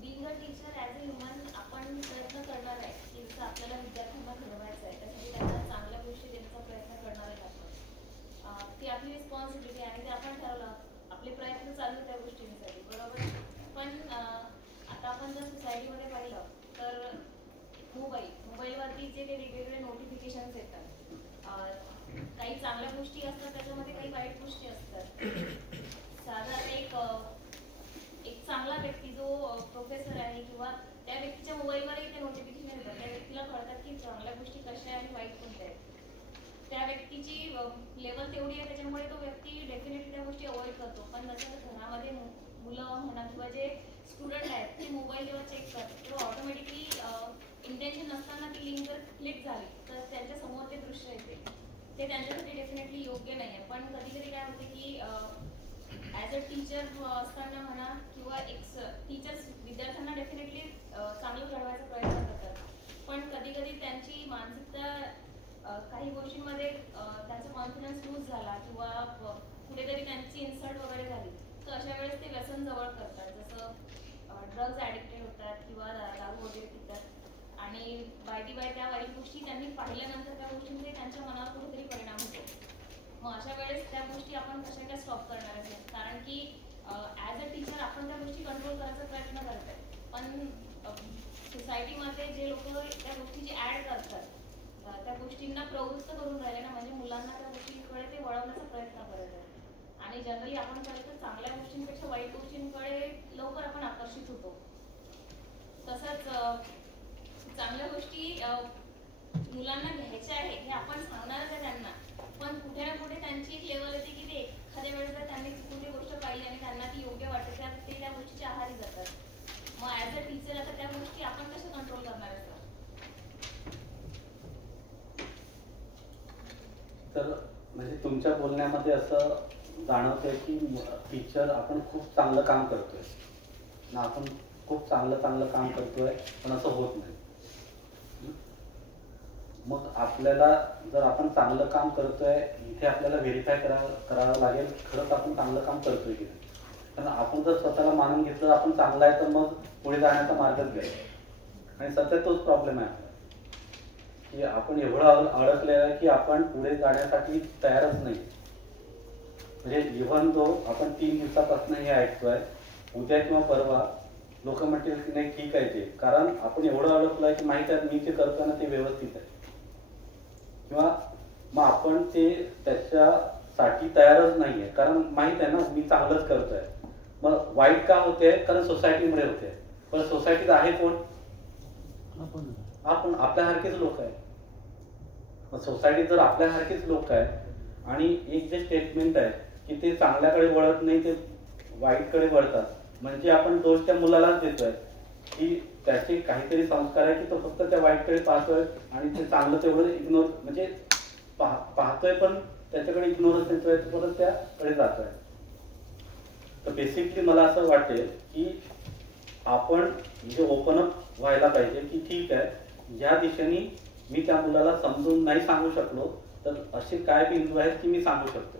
Being a teacher as a human आपण प्रयत्न करणार आहे की जसं आपल्याला विद्यार्थ्यांना घडवायचं आहे त्यासाठी त्यांना चांगल्या गोष्टी ती आपली रिस्पॉन्सिबिलिटी आणि ते आपण ठरवलं, आपले प्रयत्न चालू त्या गोष्टींसाठी, बरोबर. पण आता आपण जर सोसायटीमध्ये पाहिलं तर मोबाईलवरती जे काही वेगवेगळे नोटिफिकेशन्स येतात, काही चांगल्या गोष्टी असतात त्याच्यामध्ये, काही वाईट गोष्टी असतात. साधारण एक चांगला व्यक्ती जो प्रोफेसर आहे किंवा त्या व्यक्तीच्या मोबाईलवरही ते नोटिफिकेशन येतात, त्या व्यक्तीला कळतात की चांगल्या गोष्टी कशा आहेत आणि वाईट कोणत्या आहेत. त्या व्यक्तीची लेवल तेवढी आहे त्याच्यामुळे तो व्यक्ती डेफिनेटली त्या गोष्टी अवॉइड करतो. पण जसं घरामध्ये मुलं म्हणा किंवा जे स्टुडंट आहेत ते मोबाईल जेव्हा चेक करतात तेव्हा ऑटोमॅटिकली इंटेन्शन नसताना ती लिंक जर क्लिक झाली तर त्यांच्या समोर ते दृश्य येते, ते त्यांच्यासाठी डेफिनेटली योग्य नाही आहे. पण कधी कधी काय होते की ॲज अ टीचर असताना म्हणा किंवा टीचर्स विद्यार्थ्यांना डेफिनेटली चांगलं घडवायचा प्रयत्न करतात, पण कधी कधी त्यांची मानसिकता काही गोष्टींमध्ये त्यांचा कॉन्फिडन्स लूज झाला किंवा कुठेतरी त्यांची इन्सल्ट वगैरे झाली तर अशा वेळेस ते व्यसन जवळ करतात, जसं ड्रग्ज ॲडिक्टेड होतात किंवा दारू वगैरे पितात आणि बाय त्या वाईट गोष्टी त्यांनी पाहिल्यानंतर त्या गोष्टींचे त्यांच्या मनावर कुठेतरी परिणाम होतो. मग अशा वेळेस त्या गोष्टी आपण कशा काय स्टॉप करणार आहे, कारण की ॲज अ टीचर आपण त्या गोष्टी कंट्रोल करायचा प्रयत्न करत आहे, पण सोसायटीमध्ये जे लोक त्या गोष्टी जे ॲड करतात त्या गोष्टींना प्रवृत्त करून राहिले ना, म्हणजे मुलांना त्या गोष्टींकडे ते वळवण्याचा प्रयत्न करत आहे. आणि जनरली आपण पाहिलं तर चांगल्या गोष्टींपेक्षा वाईट गोष्टींकडे लवकर आपण आकर्षित होतो. तसंच चांगल्या गोष्टी मुलांना घ्यायच्या आहे हे आपण सांगणारच आहे त्यांना, पण कुठे ना कुठे त्यांची एक लेवल येते की ते एखाद्या वेळेस जर त्यांनी कुठली गोष्ट पाहिली आणि त्यांना ती योग्य वाटते तर ते त्या गोष्टीच्या आहारी जातात. मग ॲज अ टीचर आता त्या गोष्टी आपण कशा कंट्रोल करणार आहे? तर म्हणजे तुमच्या बोलण्यामध्ये असं जाणवतंय की टीचर आपण खूप चांगलं काम करतोय ना, आपण खूप चांगलं काम करतोय पण असं होत नाही. मग आपल्याला जर आपण चांगलं काम करतोय इथे आपल्याला व्हेरीफाय करावं लागेल खरंच आपण चांगलं काम करतोय की नाही. कारण आपण जर स्वतःला मानून घेतलं आपण चांगलं आहे तर मग पुढे जाण्याचा मार्गच घ्यायचा. आणि सध्या तोच प्रॉब्लेम आहे आपला की आपण एवढं अडकलेलं आहे की आपण पुढे जाण्यासाठी तयारच नाही. म्हणजे इव्हन तो आपण 3 दिवसापासून हे ऐकतोय, उद्या किंवा परवा लोक म्हणतील की नाही ठीक आहे ते, कारण आपण एवढं अडकलोय की माहिती आहे मी जे करतोय ना ते व्यवस्थित आहे, किंवा मग आपण ते त्याच्यासाठी तयारच नाहीये कारण माहित आहे ना मी चांगलंच करतोय. मग वाईट का होते, कारण सोसायटीमुळे होते. पण सोसायटीत आहे कोण? आपण आपल्यासारखेच लोक आहे. मग सोसायटीत जर आपल्यासारखेच लोक आहे आणि एक जे स्टेटमेंट आहे की ते चांगल्याकडे वळत नाही ते वाईटकडे वळतात, म्हणजे आपण दोष त्या मुलालाच देतोय की त्याचे काहीतरी संस्कार आहे की तो फक्त त्या वाईटकडे पाहतोय आणि ते चांगलं तेवढं इग्नोर म्हणजे पाहतोय पण त्याच्याकडे इग्नोरच देतोय, परत त्याकडे जातोय. तर बेसिकली मला असं वाटेल की आपण म्हणजे ओपन अप व्हायला पाहिजे की ठीक आहे या दिशेने मी त्या मुलाला समजून नाही सांगू शकलो तर असे काय बिंदू आहेत की मी सांगू शकतो.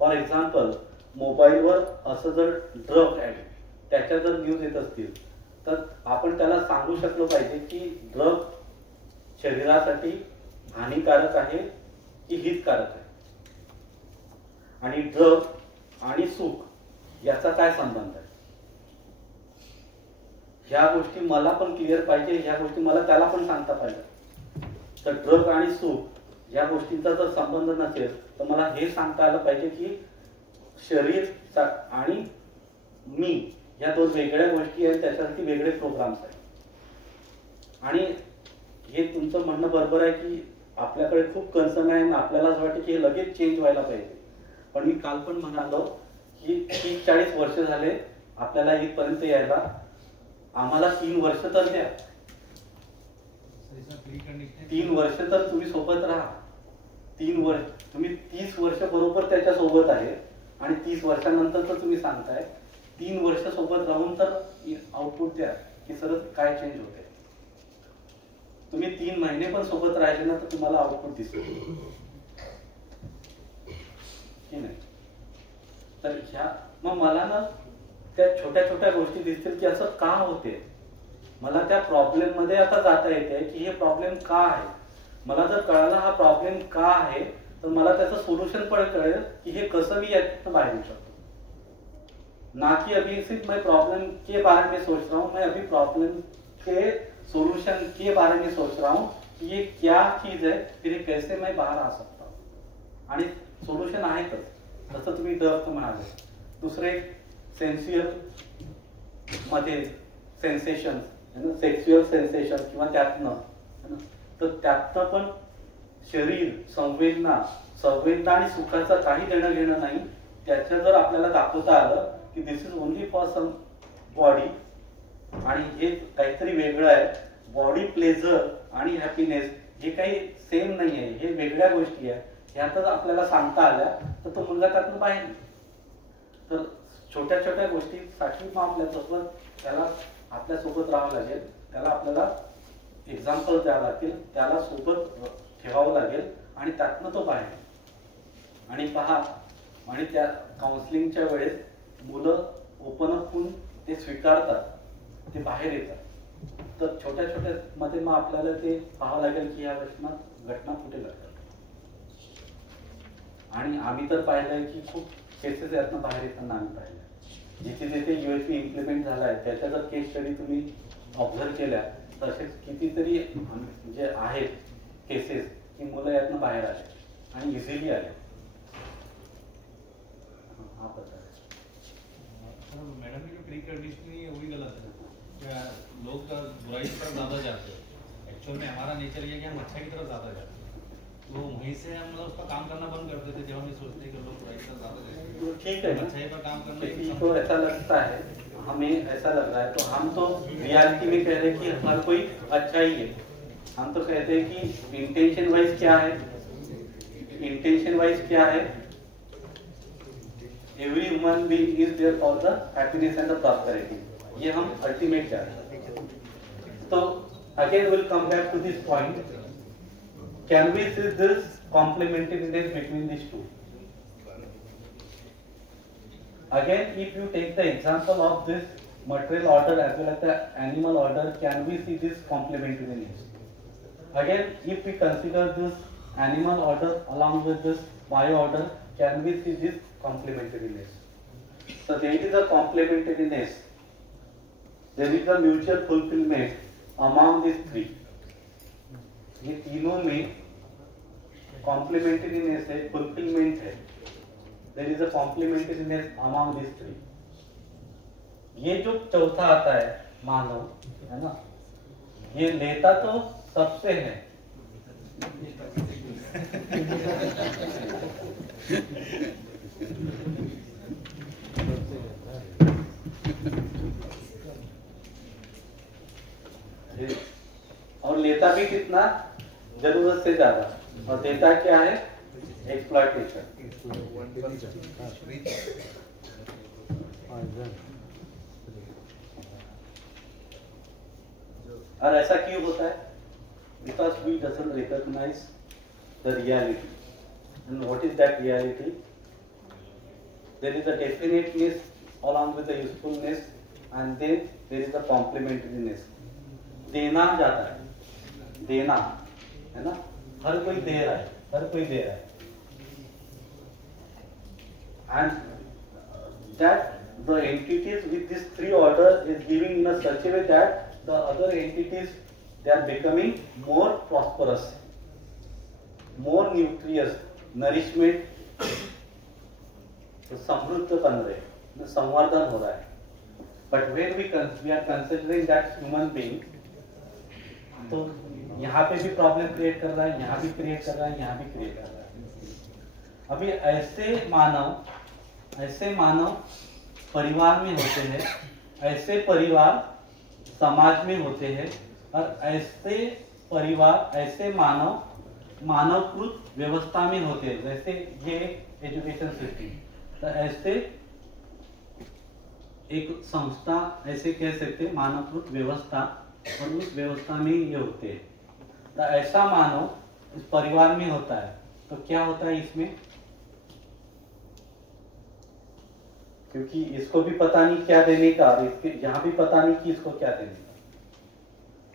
फॉर एक्झाम्पल मोबाईलवर असं जर ड्रग ॲड त्याच्या जर न्यूज येत असतील तर आपण त्याला सांगू शकलो पाहिजे की ड्रग शरीरासाठी हानिकारक आहे की हितकारक आहे, आणि ड्रग आणि सुख याचा काय संबंध आहे. ह्या गोष्टी मला पण क्लिअर पाहिजे, ह्या गोष्टी मला त्याला पण सांगता पाहिजे. तर ड्रग आणि सुख या गोष्टींचा जर संबंध नसेल तर मला हे सांगता आलं पाहिजे की शरीर आणि मी या 2 वेगळ्या गोष्टी आहेत, त्याच्यासाठी वेगळे प्रोग्राम्स आहेत. आणि हे तुमचं म्हणणं बरोबर आहे की आपल्याकडे खूप कन्सर्न आहे आणि आपल्याला असं वाटतं की हे लगेच चेंज व्हायला पाहिजे. पण मी काल पण म्हणालो की 30-40 वर्ष झाले आपल्याला इथपर्यंत यायला, आम्हाला 3 वर्ष तर द्या. 3 वर्ष तर तुम्ही सोबत राहा. 3 वर्ष तुम्ही 30 वर्ष बरोबर त्याच्या सोबत आहे आणि 30 वर्षानंतर तर तुम्ही सांगताय 3 वर्ष सोबत राहून तर आउटपुट द्या की सर काय चेंज होते. तुम्ही 3 महिने पण सोबत राहिले ना तर तुम्हाला आउटपुट दिसेल की नाही. तर ह्या मग मला ना त्या छोट्या छोट्या गोष्टी दिसतील की असं का होते. मला त्या प्रॉब्लेम मध्ये आता जाता येते की हे प्रॉब्लेम का आहे. मला जर कळाला हा प्रॉब्लेम का आहे तर मला त्याचं सोल्यूशन पण कळेल की हे कसं मी यातनं बाहेर येऊ शकतो. ना कि अभी सिर्फ मैं प्रॉब्लम के बारे में सोच रहा हूँ, मैं अभी प्रॉब्लम के सोल्यूशन के बारे में सोच रहा हूँ कि ये क्या चीज है, फिर ये कैसे मैं बाहर आ सकता हूँ. आणि सोल्यूशन आहेतच, जसं तुम्ही डर म्हणाले. दुसरे सेन्स्युअल मध्ये सेन्सेशन, सेक्स्युअल सेन्सेशन किंवा त्यातनं, तर त्यातनं पण शरीर संवेदना आणि सुखाचं काही देणं घेणं नाही. त्याच्या जर आपल्याला दाखवता आलं की this is only for somebody आणि हे काहीतरी वेगळं आहे, बॉडी प्लेजर आणि हॅपीनेस हे काही सेम नाही आहे, हे वेगळ्या गोष्टी आहे, ह्यातच आपल्याला सांगता आल्या तर तो मुलगा त्यातून बाहेर. तर छोट्या छोट्या गोष्टीसाठी मग आपल्यासोबत त्याला आपल्यासोबत राहावं लागेल, त्याला आपल्याला एक्झाम्पल द्यावं लागेल, त्याला सोबत ठेवावं लागेल आणि त्यातनं तो बाहेर. आणि पहा, आणि त्या काउन्सिलिंगच्या वेळेस मुलं ओपन अप होऊन ते स्वीकारतात, ते बाहेर येतात. तर छोट्या छोट्या मध्ये मग आपल्याला ते पाहावं लागेल की ह्या घटना कुठे घडतात. आणि आम्ही तर पाहिलंय की खूप केसेस यातनं बाहेर येताना आम्ही पाहिलं, जिथे जिथे UHP इम्प्लिमेंट झालाय त्याच्या जर केस स्टडी तुम्ही ऑब्झर्व केल्या, तसेच कितीतरी जे आहेत केसेस की मुलं यातनं बाहेर आले आणि इझिली आले. मैडम की जो प्री कंडीशनिंग है वही गलत है. क्या लोग बुराई की तरफ ज़्यादा जाते हैं, एक्चुअल में हमारा नेचर ये है कि हम अच्छाई की तरफ ज़्यादा जाते हैं. तो वहीं से हम लोग उसका काम करना बंद कर देते थे जब हम ये सोचते हैं कि लोग बुराई की तरफ ज़्यादा जाते हैं. ठीक है, अच्छाई पर काम करना किसी को ऐसा लगता है, हमें ऐसा लग रहा है, तो हम तो रियलिटी में कह रहे हैं कि हर कोई अच्छा ही है. हम तो कहते हैं कि इंटेंशन वाइज क्या है, इंटेंशन वाइज क्या है, every human being is there for the happiness and the prosperity. ये हम अल्टीमेट चाहते हैं. तो again will come back to this point, can we see this complementarianes between these two. Again, if you take the example of this material order as well as the animal order, can we see this complementarianes? Again, if we consider this animal order along with this bio order, can we see this complementarianes? So there is a complementarianes. There is a mutual fulfillment among these three. ये तीनों में कॉम्प्लीमेंटरीनेस है, fulfilment है. There is a complementariness among this three. ये जो चौथा आता है मानव, है ना, ये लेता तो सबसे है, और लेता भी कितना, जरूरत से ज्यादा, और देता क्या है, एक्सप्लॉयटेशन. और ऐसा क्यों होता है? Because we doesn't recognise the reality. And what is that reality? There is a definiteness along with the usefulness, and then there is a complementariness. देना जाता है, देना है ना, हर कोई दे रहा है, हर कोई दे रहा है. And that the entities with this three order is giving in a such a way that the other entities, they are becoming more prosperous, more nutritious, nourishment, तो समृद्ध बन रहे, संवर्धन हो रहा है. But when we are considering that human being, तो यहाँ पे भी प्रॉब्लम क्रिएट कर रहा है, यहाँ भी क्रिएट कर रहा है, यहाँ भी क्रिएट कर रहा है. अभी ऐसे मानव परिवार में होते हैं, ऐसे परिवार समाज में होते हैं, और ऐसे परिवार, ऐसे मानवकृत व्यवस्था में होते हैं. जैसे ये एजुकेशन सिस्टम, तो ऐसे एक संस्था, ऐसे कह सकते हैं मानवकृत व्यवस्था, और उस व्यवस्था में ये होते हैं. तो ऐसा मानव इस परिवार में होता है, तो क्या होता है इसमें, क्योंकि इसको भी पता नहीं क्या देने का, और इसके यहाँ भी पता नहीं कि इसको क्या देने का,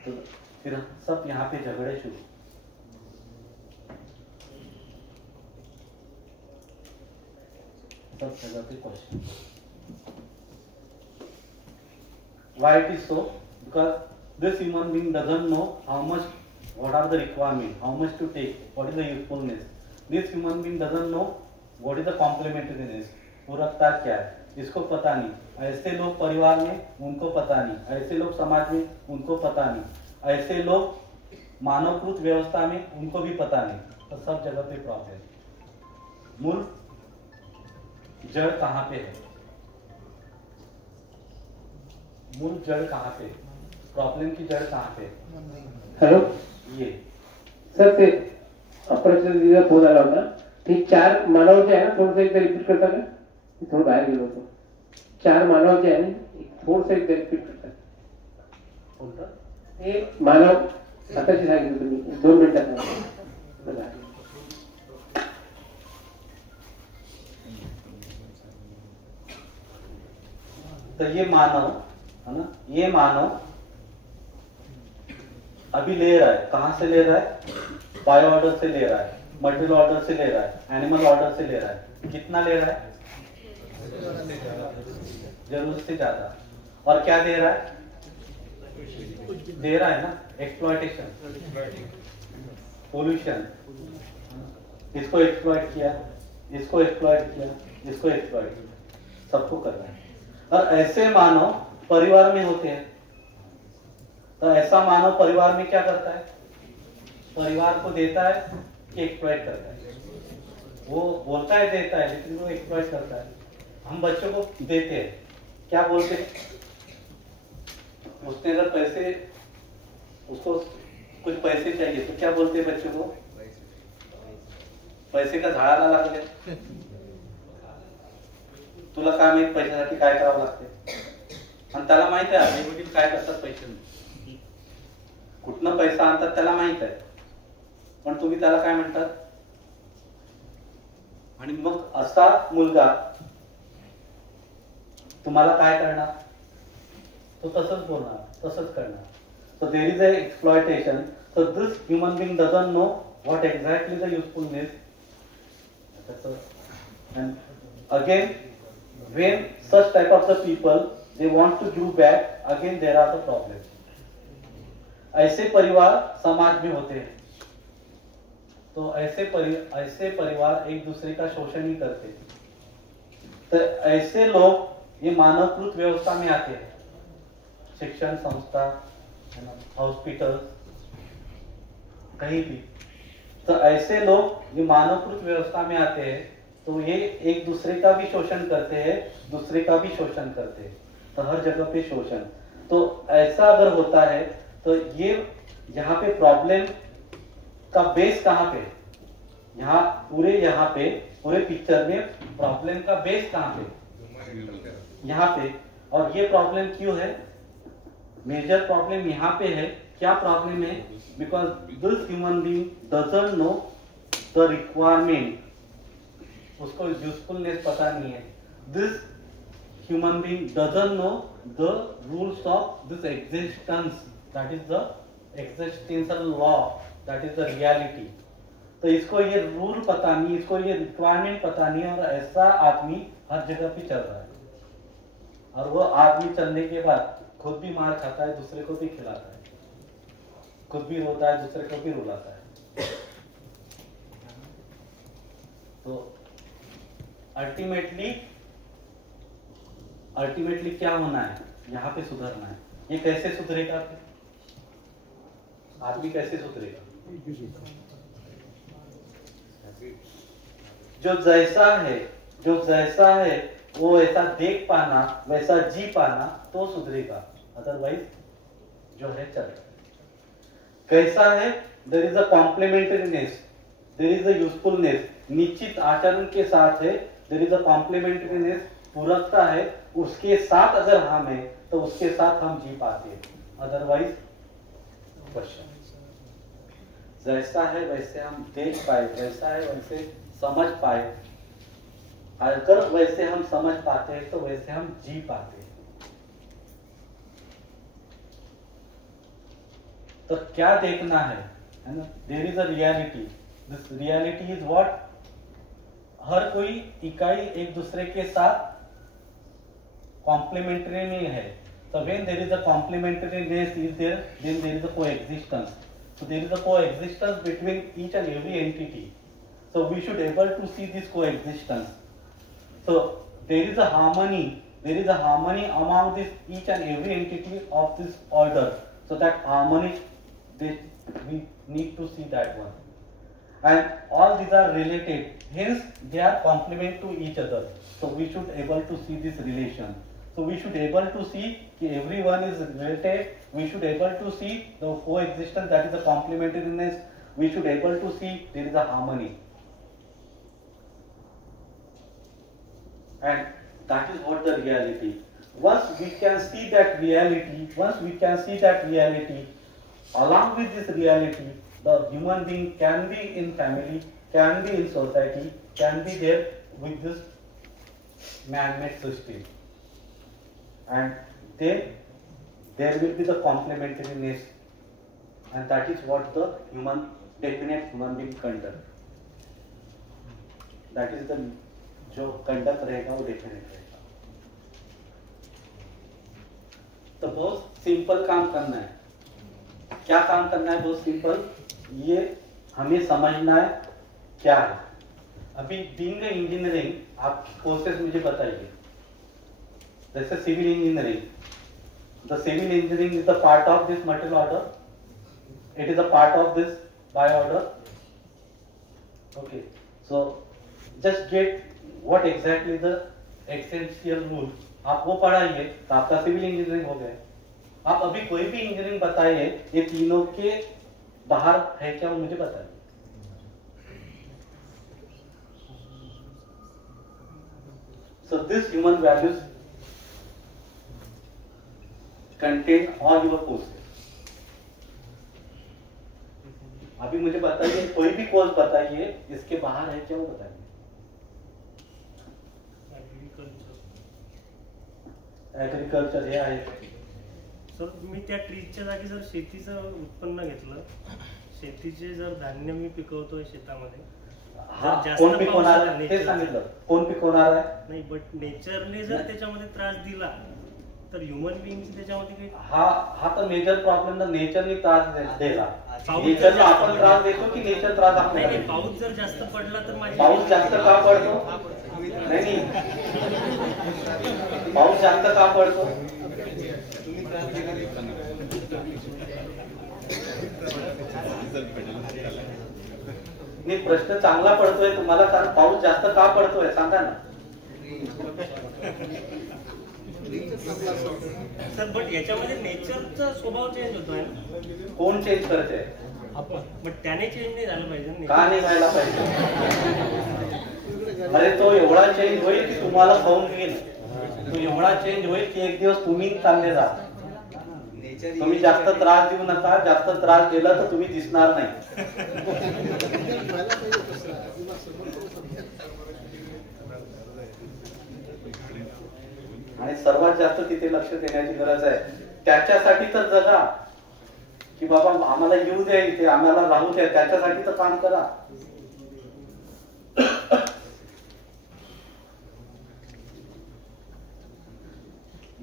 तो फिर सब यहाँ पे झगड़े शुरू. सब जगह पे question. Why it is so? Because this human being doesn't know how much, what are the requirements, how much to take, what is the usefulness. This human being doesn't know what is the complementariness, पूरकता क्या है, इसको पता नहीं. ऐसे लोग परिवार में उनको पता नहीं, ऐसे लोग समाज में उनको पता नहीं, ऐसे लोग मानवकृत व्यवस्था में उनको भी पता नहीं. तो सब जगह पे प्रॉब्लम. मूल जड़ कहाँ पे है? मूल जड़ कहाँ पे? प्रॉब्लम की जड़ कहाँ पे? हेलो, ये सर ते अपराच्या दिवसा फोन आला होता. ठीक 4 मानव जे आहे ना, थोडंसं एकदा रिपीट करता का? मी थोडं बाहेर गेलो होतो. 4 मानव जे आहे ना, थोडंसं एकदा रिपीट करता. कोणतं? हे मानव आताची सांगितलं तुम्ही 2 मिनिटात बघा. तो ये मानव है ना, ये मानव अभी ले रहा है. कहां से ले रहा है? बायो ऑर्डर से ले रहा है, मटेरियल ऑर्डर से ले रहा है, एनिमल ऑर्डर से ले रहा है. कितना ले रहा है? जरूरत से ज्यादा. और क्या दे रहा है? दे रहा है ना, एक्सप्लॉयटेशन, पोल्यूशन. इसको एक्सप्लॉयट किया, इसको एक्सप्लॉयट किया, इसको एक्सप्लॉयट किया, सबको कर रहा है. और ऐसे मानव परिवार में होते हैं. तो ऐसा मानव परिवार में क्या करता है? परिवार को देता है कि एक्सप्लॉइट करता है? वो बोलता है देता है, लेकिन वो एक्सप्लॉइट करता है. हम बच्चों को देते हैं, क्या बोलते हैं? उसने अगर पैसे, उसको कुछ पैसे चाहिए तो क्या बोलते हैं बच्चों को? पैसे का झाडाला लागले, तुला काय माहित पैशासाठी काय करावं लागते. आणि त्याला माहित आहे आई वडील काय करतात पैशाने, कुठनं पैसा आणतात त्याला माहित आहे. पण तुम्ही त्याला काय म्हणतात? आणि मग असा मुलगा तुम्हाला काय करणार? तो तसंच बोलणार, तसंच करणार. So there is a exploitation. So this human being doesn't know what exactly the usefulness. And again, when such type of the people they want to do bad, again there are the problems. ऐसे परिवार समाज में होते हैं. तो ऐसे परिवार एक दूसरे का शोषण ही करते हैं. तो ऐसे लोग ये मानवकृत व्यवस्था में आते हैं. शिक्षण संस्था, हॉस्पिटल, कहीं भी. तो ऐसे लोग ये मानवकृत व्यवस्था में आते हैं. तो ये एक दूसरे का भी शोषण करते हैं, दूसरे का भी शोषण करते हैं. तो हर जगह पे शोषण. तो ऐसा अगर होता है तो ये यहाँ पे प्रॉब्लम का बेस कहाँ पे? यहाँ पूरे पिक्चर में प्रॉब्लम का बेस कहाँ पे? यहाँ पे. और ये प्रॉब्लम क्यों है? मेजर प्रॉब्लम यहाँ पे है. क्या प्रॉब्लम है? Because this human being doesn't know the requirement. उसको यूजफुलनेस पता नहीं है. This human being doesn't know the rules of this existence, that is the existential law, that is the reality. तो इसको ये रूल पता नहीं, इसको ये रिक्वायरमेंट पता नहीं. और ऐसा आदमी हर जगह पे चल रहा है. और वो आदमी चलने के बाद खुद भी मार खाता है, दूसरे को भी खिलाता है, खुद भी रोता है, दूसरे को भी रुलाता है. तो अल्टीमेटली क्या होना है? यहाँ पे सुधरना है. ये कैसे सुधरेगा? आदमी कैसे सुधरेगा? जो जैसा है वो ऐसा देख पाना, वैसा जी पाना, तो सुधरेगा. अदरवाइज जो है चलेगा. कैसा है? There is a complementariness, there is a usefulness. निश्चित आचरण के साथ है, देयर इज अ कॉम्प्लीमेंटरीनेस, पूरकता है. उसके साथ अगर हम है तो उसके साथ हम जी पाते हैं. Otherwise question. जैसा है वैसे हम देख पाए, वैसा है वैसे समझ पाए. अगर वैसे हम समझ पाते हैं तो वैसे हम जी पाते हैं. तो क्या देखना है ना? There is a reality. This reality is what? हर कोई इकाई एक दूसरे के साथ कॉम्प्लीमेंट्री नहीं है. So when there is a complementariness is there, then there is a coexistence. So there is a coexistence between each and every entity. So we should able to see this coexistence. So there is a harmony. There is a harmony among this each and every entity of this order. So that harmony, we need to see that one. And all these are related. Hence they are complement to each other. So we should able to see this relation. So we should able to see that everyone is related. We should able to see the coexistence, that is the complementariness. We should able to see there is a harmony. And that is what the reality. Once we can see that reality, along with this reality, the human being can be in family, can be in society, can be there with this man-made system. And then there will be the complementariness, and that is what the definite human being conduct. That is the जो conduct रहेगा वो definite रहेगा. तो बहुत simple काम करना है. क्या काम करना है? बहुत सिंपल. ये हमें समझना है क्या है. अभी बीइंग इंजीनियरिंग आप कोर्सेज मुझे बताइए. जैसे civil engineering, the civil engineering is the part of this material order. It is a part of this by order. Okay, so just get what exactly the essential rule. आप वो पढ़ाइए तो आपका civil engineering हो गया. आप अभी कोई भी इंजीनियरिंग बताइए, ये तीनों के बाहर है क्या वो मुझे बताइए. So this human values contain all your courses. अभी मुझे बताइए, कोई भी कोर्स बताइए इसके बाहर है क्या वो बताइए. ऍग्रिकल्चर हे आहे. सर मी त्या ट्रीजच्या जागी जर शेतीचं उत्पन्न घेतलं, शेतीचे जर धान्य मी पिकवतोय शेतामध्ये, कोण पिकवणार आहे ते सांगितलं. कोण पिकवणार आहे नाही, बट नेचरने जर त्याच्यामध्ये त्रास दिला तर ह्युमन बिईंग त्याच्यामध्ये काही हा तर मेजर प्रॉब्लेम ना. नेचरने त्रास दिला, नेचरला आपण त्रास देतो की नेचर त्रास आपल्याला. नाही, पाऊस जर जास्त पडला तर पाऊस जास्त का पडतो? नाही, पाऊस जास्त का पडतो? मी प्रश्न चांगला पडतोय तुम्हाला, कारण पाऊस जास्त का पडतोय सांगा ना. सर बट याच्यामध्ये नेचरचा स्वभाव चेंज होतोय ना. कोण चेंज करते? आपण. बट त्याने चेंज नाही झालं पाहिजे. का नाही व्हायला पाहिजे? अरे तो एवढा चेंज होईल की तुम्हाला खाऊन घेईल. तो एवढा चेंज होईल की एक दिवस तुम्ही चालले जा. तुम्ही जास्त त्रास देऊ नका. जास्त त्रास दिला तर तुम्ही दिसणार नाही. आणि सर्वात जास्त तिथे लक्ष देण्याची गरज आहे. त्याच्यासाठी तर जगा की बाबा आम्हाला येऊ द्या इथे, आम्हाला राहू द्या, त्याच्यासाठी तर काम करा.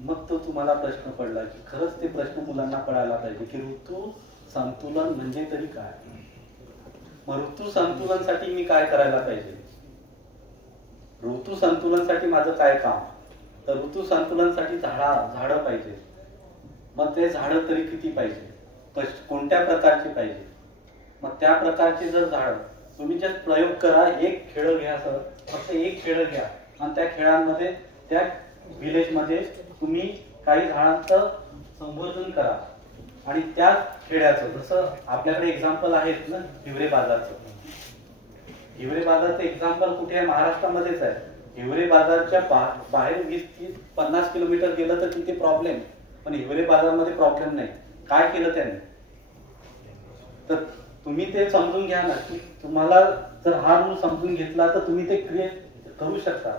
मग तो तुम्हाला प्रश्न पडला की खरंच ते प्रश्न मुलांना पडायला पाहिजे की ऋतू संतुलन म्हणजे तरी काय. मग ऋतू संतुलनसाठी मी काय करायला पाहिजे? ऋतू संतुलनसाठी माझं काय काम? तर ऋतू संतुलनसाठी झाडं पाहिजे. मग ते झाडं तरी किती पाहिजे, कोणत्या प्रकारची पाहिजे? मग त्या प्रकारची जर झाडं तुम्ही जस्ट प्रयोग करा. एक खेळ घ्या सर, फक्त एक खेळ घ्या आणि त्या खेळांमध्ये त्या विलेज मध्ये तुम्ही काही झाडांचं संवर्धन करा. आणि त्या खेड्याचं जसं आपल्याकडे एक्झाम्पल आहेत ना हिवरे बाजारचं. हिवरे बाजारचं एक्झाम्पल कुठे आहे? महाराष्ट्रामध्येच आहे. हिवरे बाजारच्या बाहेर 20-50 किलोमीटर गेलं तर तिथे प्रॉब्लेम, पण हिवरे बाजारमध्ये प्रॉब्लेम नाही. काय केलं त्यांनी? तर तुम्ही ते समजून घ्या ना की तुम्हाला जर हा रूल समजून घेतला तर तुम्ही ते क्रिएट करू शकता.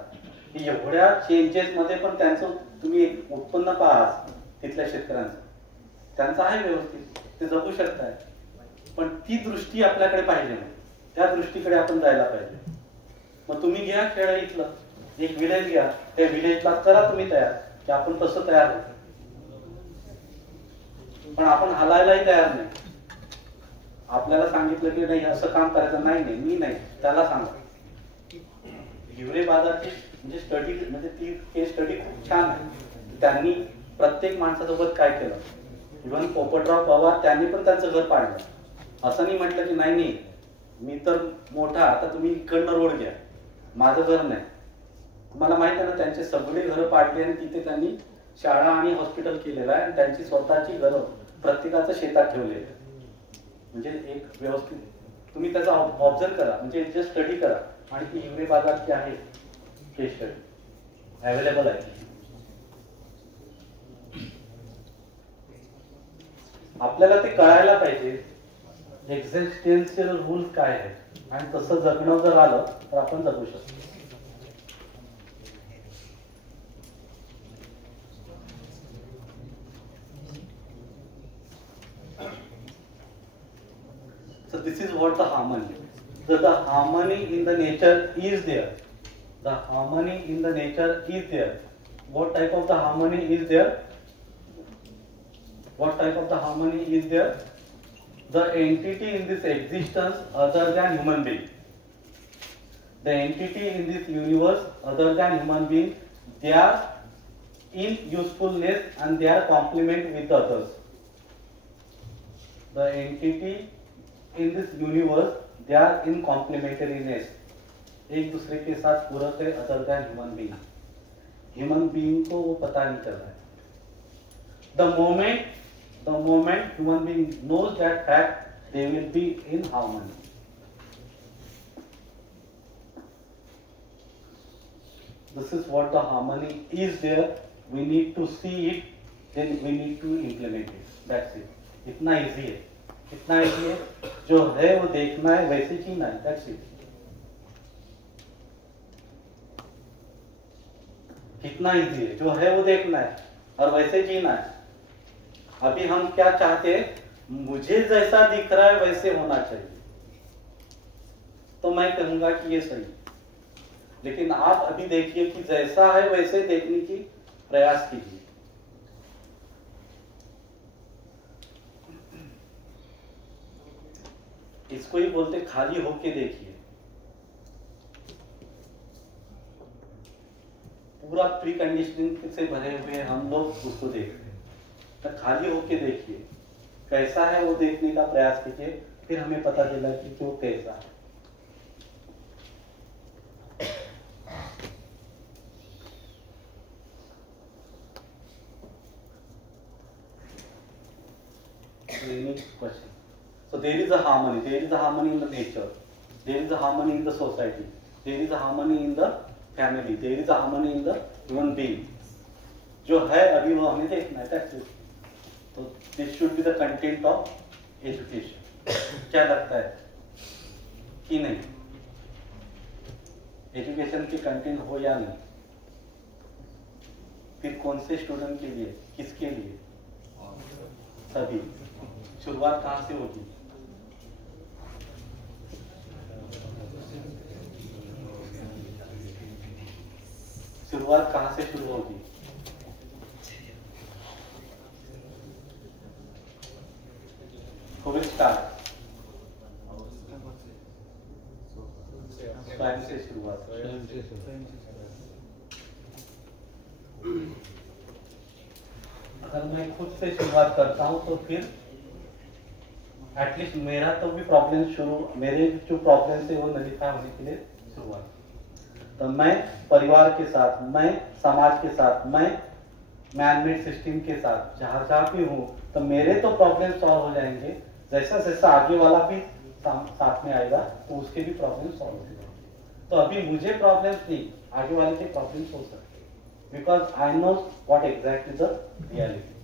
की एवढ्या चेंजेस मध्ये पण त्यांचं तुम्ही उत्पन्न पहा तिथल्या शेतकऱ्यांचं, त्यांचं आहे व्यवस्थित, ते जगू शकताय. पण ती दृष्टी आपल्याकडे पाहिजे, त्या दृष्टीकडे आपण जायला पाहिजे. मग तुम्ही घ्या खेळ इथलं, एक विलेज घ्या, त्या विलेजला करा तुम्ही तयार, की आपण तसं तयार होतो. पण आपण हलायलाही तयार नाही. आपल्याला सांगितलं की नाही असं काम करायचं, नाही नाही मी नाही, त्याला सांगा. हिवरे बाजारची म्हणजे स्टडी, म्हणजे ती केस स्टडी खूप छान आहे. त्यांनी प्रत्येक माणसासोबत काय केलं, इव्हन पोपटराव पवार त्यांनी पण त्यांचं घर पाडलं. असं नाही म्हटलं की नाही नाही मी तर मोठा, आता तुम्ही इकडनं रोड घ्या, माझं घर नाही. तुम्हाला माहित आहे ना, त्यांचे सगळे घरं पाडले आणि तिथे त्यांनी शाळा आणि हॉस्पिटल केलेलं आहे आणि त्यांची स्वतःची घरं प्रत्येकाचं शेतात ठेवले. म्हणजे एक व्यवस्थित तुम्ही त्याचा ऑब्झर्व करा, म्हणजे जे स्टडी करा. आणि ती हिवरे बाजारची आहे केस स्टडी अवेलेबल आहे. आपल्याला ते कळायला पाहिजे एक्झिस्टेन्शियल रूल काय आहे, आणि तसं जगणं जर आलं तर आपण जगू शकतो. So this is what the harmony. So the harmony in the nature is there. The harmony in the nature is there. What type of the harmony is there? What type of the harmony is there? The entity in this existence other than human being. The entity in this universe other than human being, they are in usefulness and they are complement with others. The entity in this universe, they are in complementariness. एक दूसरे के साथ पूरक है other than human being. Human being को वो पता नहीं चल रहा है. The moment human being knows that fact, they will be in harmony. This is what the harmony is there. We need to see it, then we need to implement it. That's it. इतना easy है. इतना easy है. जो है वो देखना है, वैसे जीना है. That's it. कितना इजी है, जो है वो देखना है और वैसे जीना है. अभी हम क्या चाहते हैं, मुझे जैसा दिख रहा है वैसे होना चाहिए, तो मैं कहूंगा कि ये सही. लेकिन आप अभी देखिए कि जैसा है वैसे देखने की प्रयास कीजिए. इसको ही बोलते खाली होके देखिए. पूरा प्री कंडीशनिंग से भरे हुए हम लोग उसको देखते हैं. तो खाली होके देखिए, कैसा है वो देखने का प्रयास कीजिए, फिर हमें पता चला कि जो कैसा है. Any question? So there is a harmony. There is a harmony in the nature. There is a harmony in the society. There is a harmony in the family. There is a harmony in the human being. जो है अभी वो हमें देखना है. That's it. तो this should be the content of education. क्या लगता है कि नहीं? एजुकेशन के कंटेंट हो या नहीं? फिर कौन से स्टूडेंट के लिए, किसके लिए? सभी. शुरुआत कहाँ से होगी? शुरुआत कहाँ से शुरू होगी? कोविड स्टार्ट स्वयं से शुरुआत. अगर मैं खुद से शुरुआत करता हूं तो फिर एटलीस्ट मेरा तो भी प्रॉब्लम शुरू, मेरे जो प्रॉब्लम थे वो नलिफाई होने के लिए शुरुआत. तो मैं परिवार के साथ, मैं समाज के साथ, मैं मैनमेड सिस्टम के साथ जहाँ जहाँ भी हूँ, तो मेरे तो प्रॉब्लम सॉल्व हो जाएंगे. जैसा जैसा आगे वाला भी साथ में आएगा तो उसके भी प्रॉब्लम सॉल्व हो जाएंगे. तो अभी मुझे प्रॉब्लम्स नहीं, आगे वाले के प्रॉब्लम्स हो सकते हैं, because I know what exactly the reality.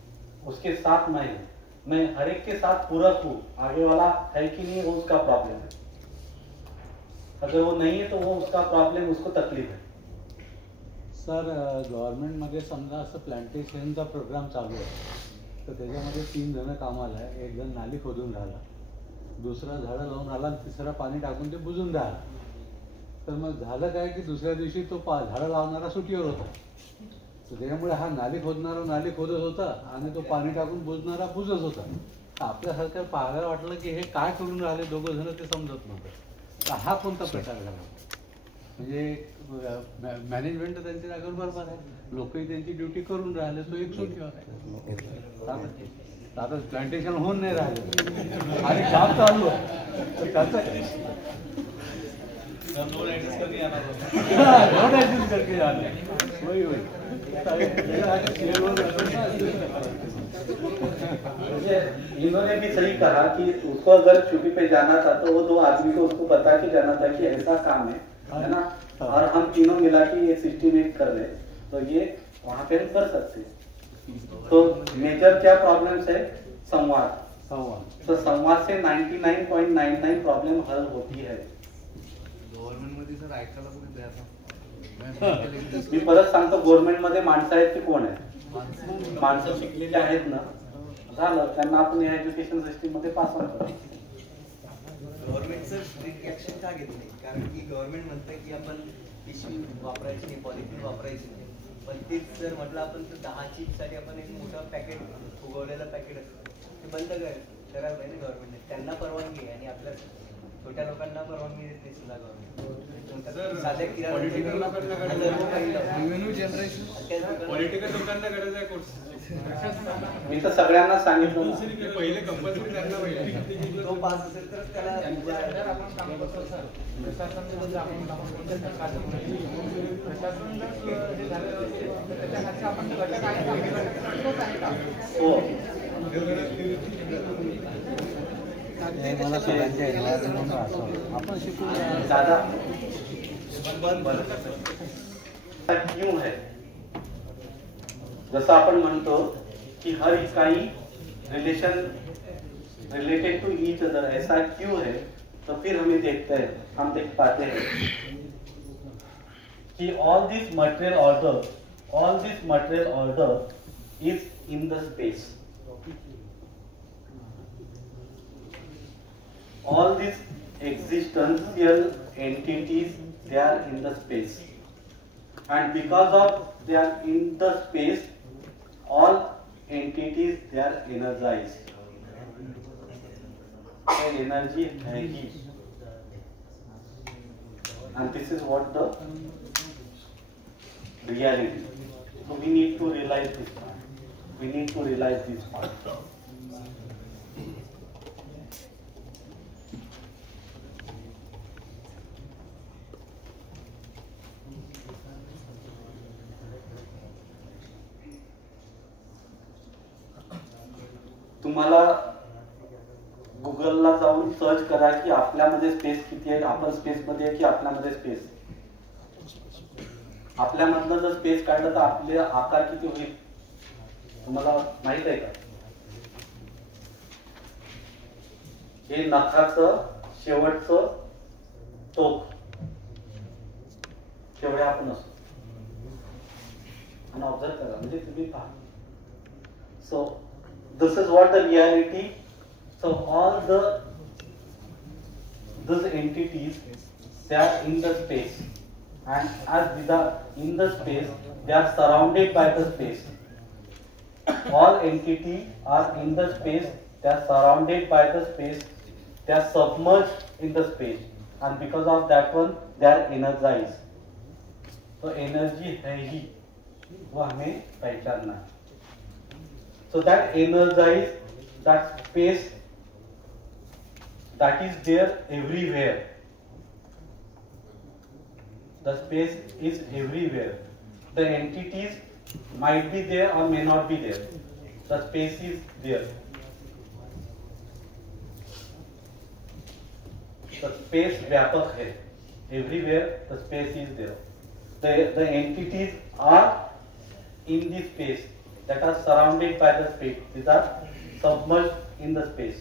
उसके साथ मैं हर एक के साथ पूरक हूँ. आगे वाला है कि नहीं वो उसका प्रॉब्लम है. अगर वो नहीं है तो वो उसका प्रॉब्लम, उसको तकलीफ है. सर गव्हर्नमेंटमध्ये समजा असं प्लांटेशनचा प्रोग्राम चालू आहे, तर त्याच्यामध्ये 3 जण कामाला आहे. एक जण नाली खोदून राहिला, दुसरा झाडं लावून आला, तिसरा पाणी टाकून ते बुजून राहिला. तर मग झालं काय की दुसऱ्या दिवशी तो झाडं लावणारा सुट्टीवर होता. तर त्याच्यामुळे हा नाली खोदणारा नाली खोदत होता आणि तो पाणी टाकून बुजणारा बुजत होता. आपल्यासारखं पाहायला वाटलं की हे काय करून राहिले दोघं जण ते समजत नव्हतं. तर हा कोणता प्रकार झाला? म्हणजे मॅनेजमेंट तर त्यांच्या जागेवर बरोबर आहे, लोकही त्यांची ड्युटी करून राहिले, तो एक सुट्टीवर आहे. आता प्लांटेशन होऊन नाही राहिलं आणि काम चालू आहे. लोड ऍडजस्ट करके जाना वही वही इन्होंने भी सही कहा कि उसको अगर छुट्टी पे जाना था तो वो 2 आदमी को उसको बता के जाना था कि ऐसा काम है ना, और हम तीनों मिला के ये सिस्टमेट कर रहे तो ये वहाँ पे हम कर सकते. तो मेजर क्या प्रॉब्लम्स है? संवाद. तो संवाद से 99.99 प्रॉब्लम हल होती है. गव्हर्नमेंट मध्ये सर ऐकायला कोणी तयार नाही. मी परत सांगतो, गव्हर्नमेंट मध्ये माणसं आहेत की कोण आहेत? माणसं शिकलेली आहेत ना, झालं, त्यांना आपण या एज्युकेशन सिस्टीम मध्ये पास ऑन करू. गव्हर्नमेंट सर स्ट्रिक्ट ऍक्शन का घेत नाही? कारण की गव्हर्नमेंट म्हणतं की आपण पिशवी वापरायची नाही, पॉलिथिन वापरायची नाही. पण तेच जर म्हटलं आपण तर 10 चिप्ससाठी आपण एक मोठं पॅकेट फुगवलेलं पॅकेट असतं ते बंद करायला पाहिजे गव्हर्नमेंटने. त्यांना परवानगी आहे आणि आपल्या छोट्या लोकांना परवानगी देत नाही सुद्धा गव्हर्नमेंट. साध्या पॉलिटिकल लोकांना गरज आहे कोर्स. मी तर सगळ्यांना सांगितलं पहिले कंपल्सरी त्यांना पाहिजे तो पास असेल तर त्याला आपण काम करतो सर. प्रशासन आपण आपण घटक हो. मला सगळ्यांच्या आपण शिकून दादा क्यों है? जसं आपण म्हणतो कि हर इकाई रिलेटेड टू ईच अदर, ऐसा क्यों है? तो फिर हमें देखते हैं, हम देख पाते हैं कि all this material order is in the space. All these existential entities, they are in the space, and because of they are in the space, all entities they are energized. And energy है ही, and this is what the reality. So we need to realize this part. We need to realize this part. तुम्हाला गुगलला जाऊन search करा की आपल्यामध्ये space किती आहे, आपण स्पेस मध्ये आहे की आपल्यामध्ये स्पेस. आपल्यामधनं जर स्पेस काढलं तर आपले आकार किती होईल तुम्हाला माहित आहे का? हे नखाचं शेवटचं टोक तेवढे आपण असतो. आणि ऑब्झर्व करा, म्हणजे तुम्ही पहा. So this is what the reality. So all those entities, they are in the space, and as these are in the space, they are surrounded by the space. All entities are in the space, they are surrounded by the space, they are submerged in the space, and because of that one they are energized. So energy है ही, वो हमें पहचानना है. So that energize, that space, that is there everywhere. The space is everywhere. The entities might be there or may not be there. The space is there. The space व्यापक है. Everywhere the space is there. The entities are in the space, that are surrounded by the space. These are submerged in the space,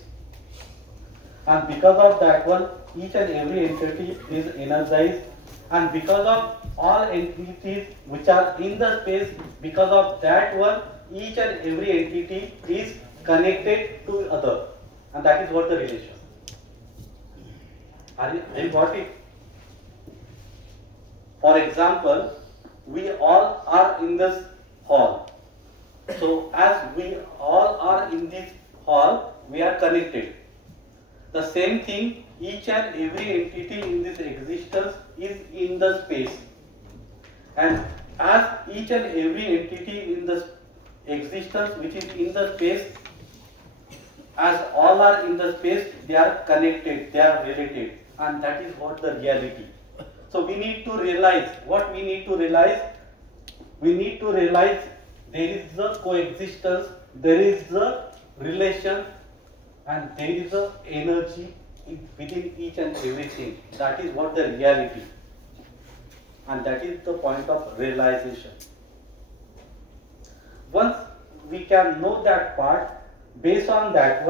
and because of that one, each and every entity is energized, and because of all entities which are in the space, because of that one, each and every entity is connected to other, and that is what the relation. Have you got it? For example, we all are in this hall. So as we all are in this hall, we are connected. The same thing, each and every entity in this existence is in the space. And as each and every entity in the existence which is in the space, as all are in the space, they are connected, they are related, and that is what the reality. So we need to realize, what we need to realize? We need to realize there is the coexistence, there is the relation, and there is the energy within each and everything. That is what the reality. And that is the point of realization. Once we can know that part, based on that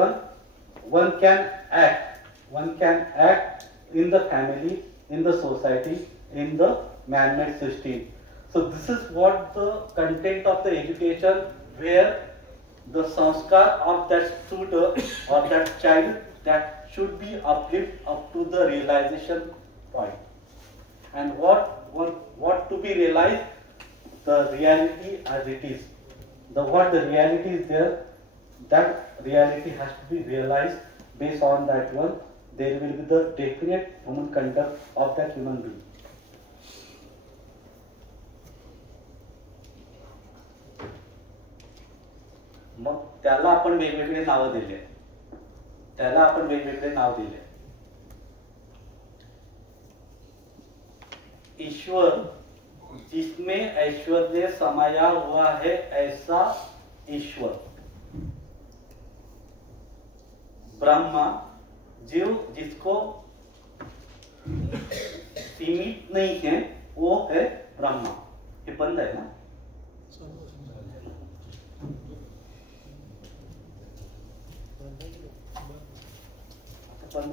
one can act. One can act in the family, in the society, in the man-made system. So this is what the content of the education, where the sanskar of that student or that child, that should be uplifted up to the realization point. And what to be realized? The reality as it is. What the reality is there, that reality has to be realized. Based on that one, there will be the definite human conduct of that human being. मग त्याला आपण वेगवेगळे नाव दिले, त्याला आपण वेगवेगळे नाव दिले. ईश्वर, जिसमें ऐश्वर्य समाया हुआ है ऐसा ईश्वर. ब्रह्मा, जीव जिसको सीमित नहीं है, वो है ब्रह्मा. ये बंद है ना? बंद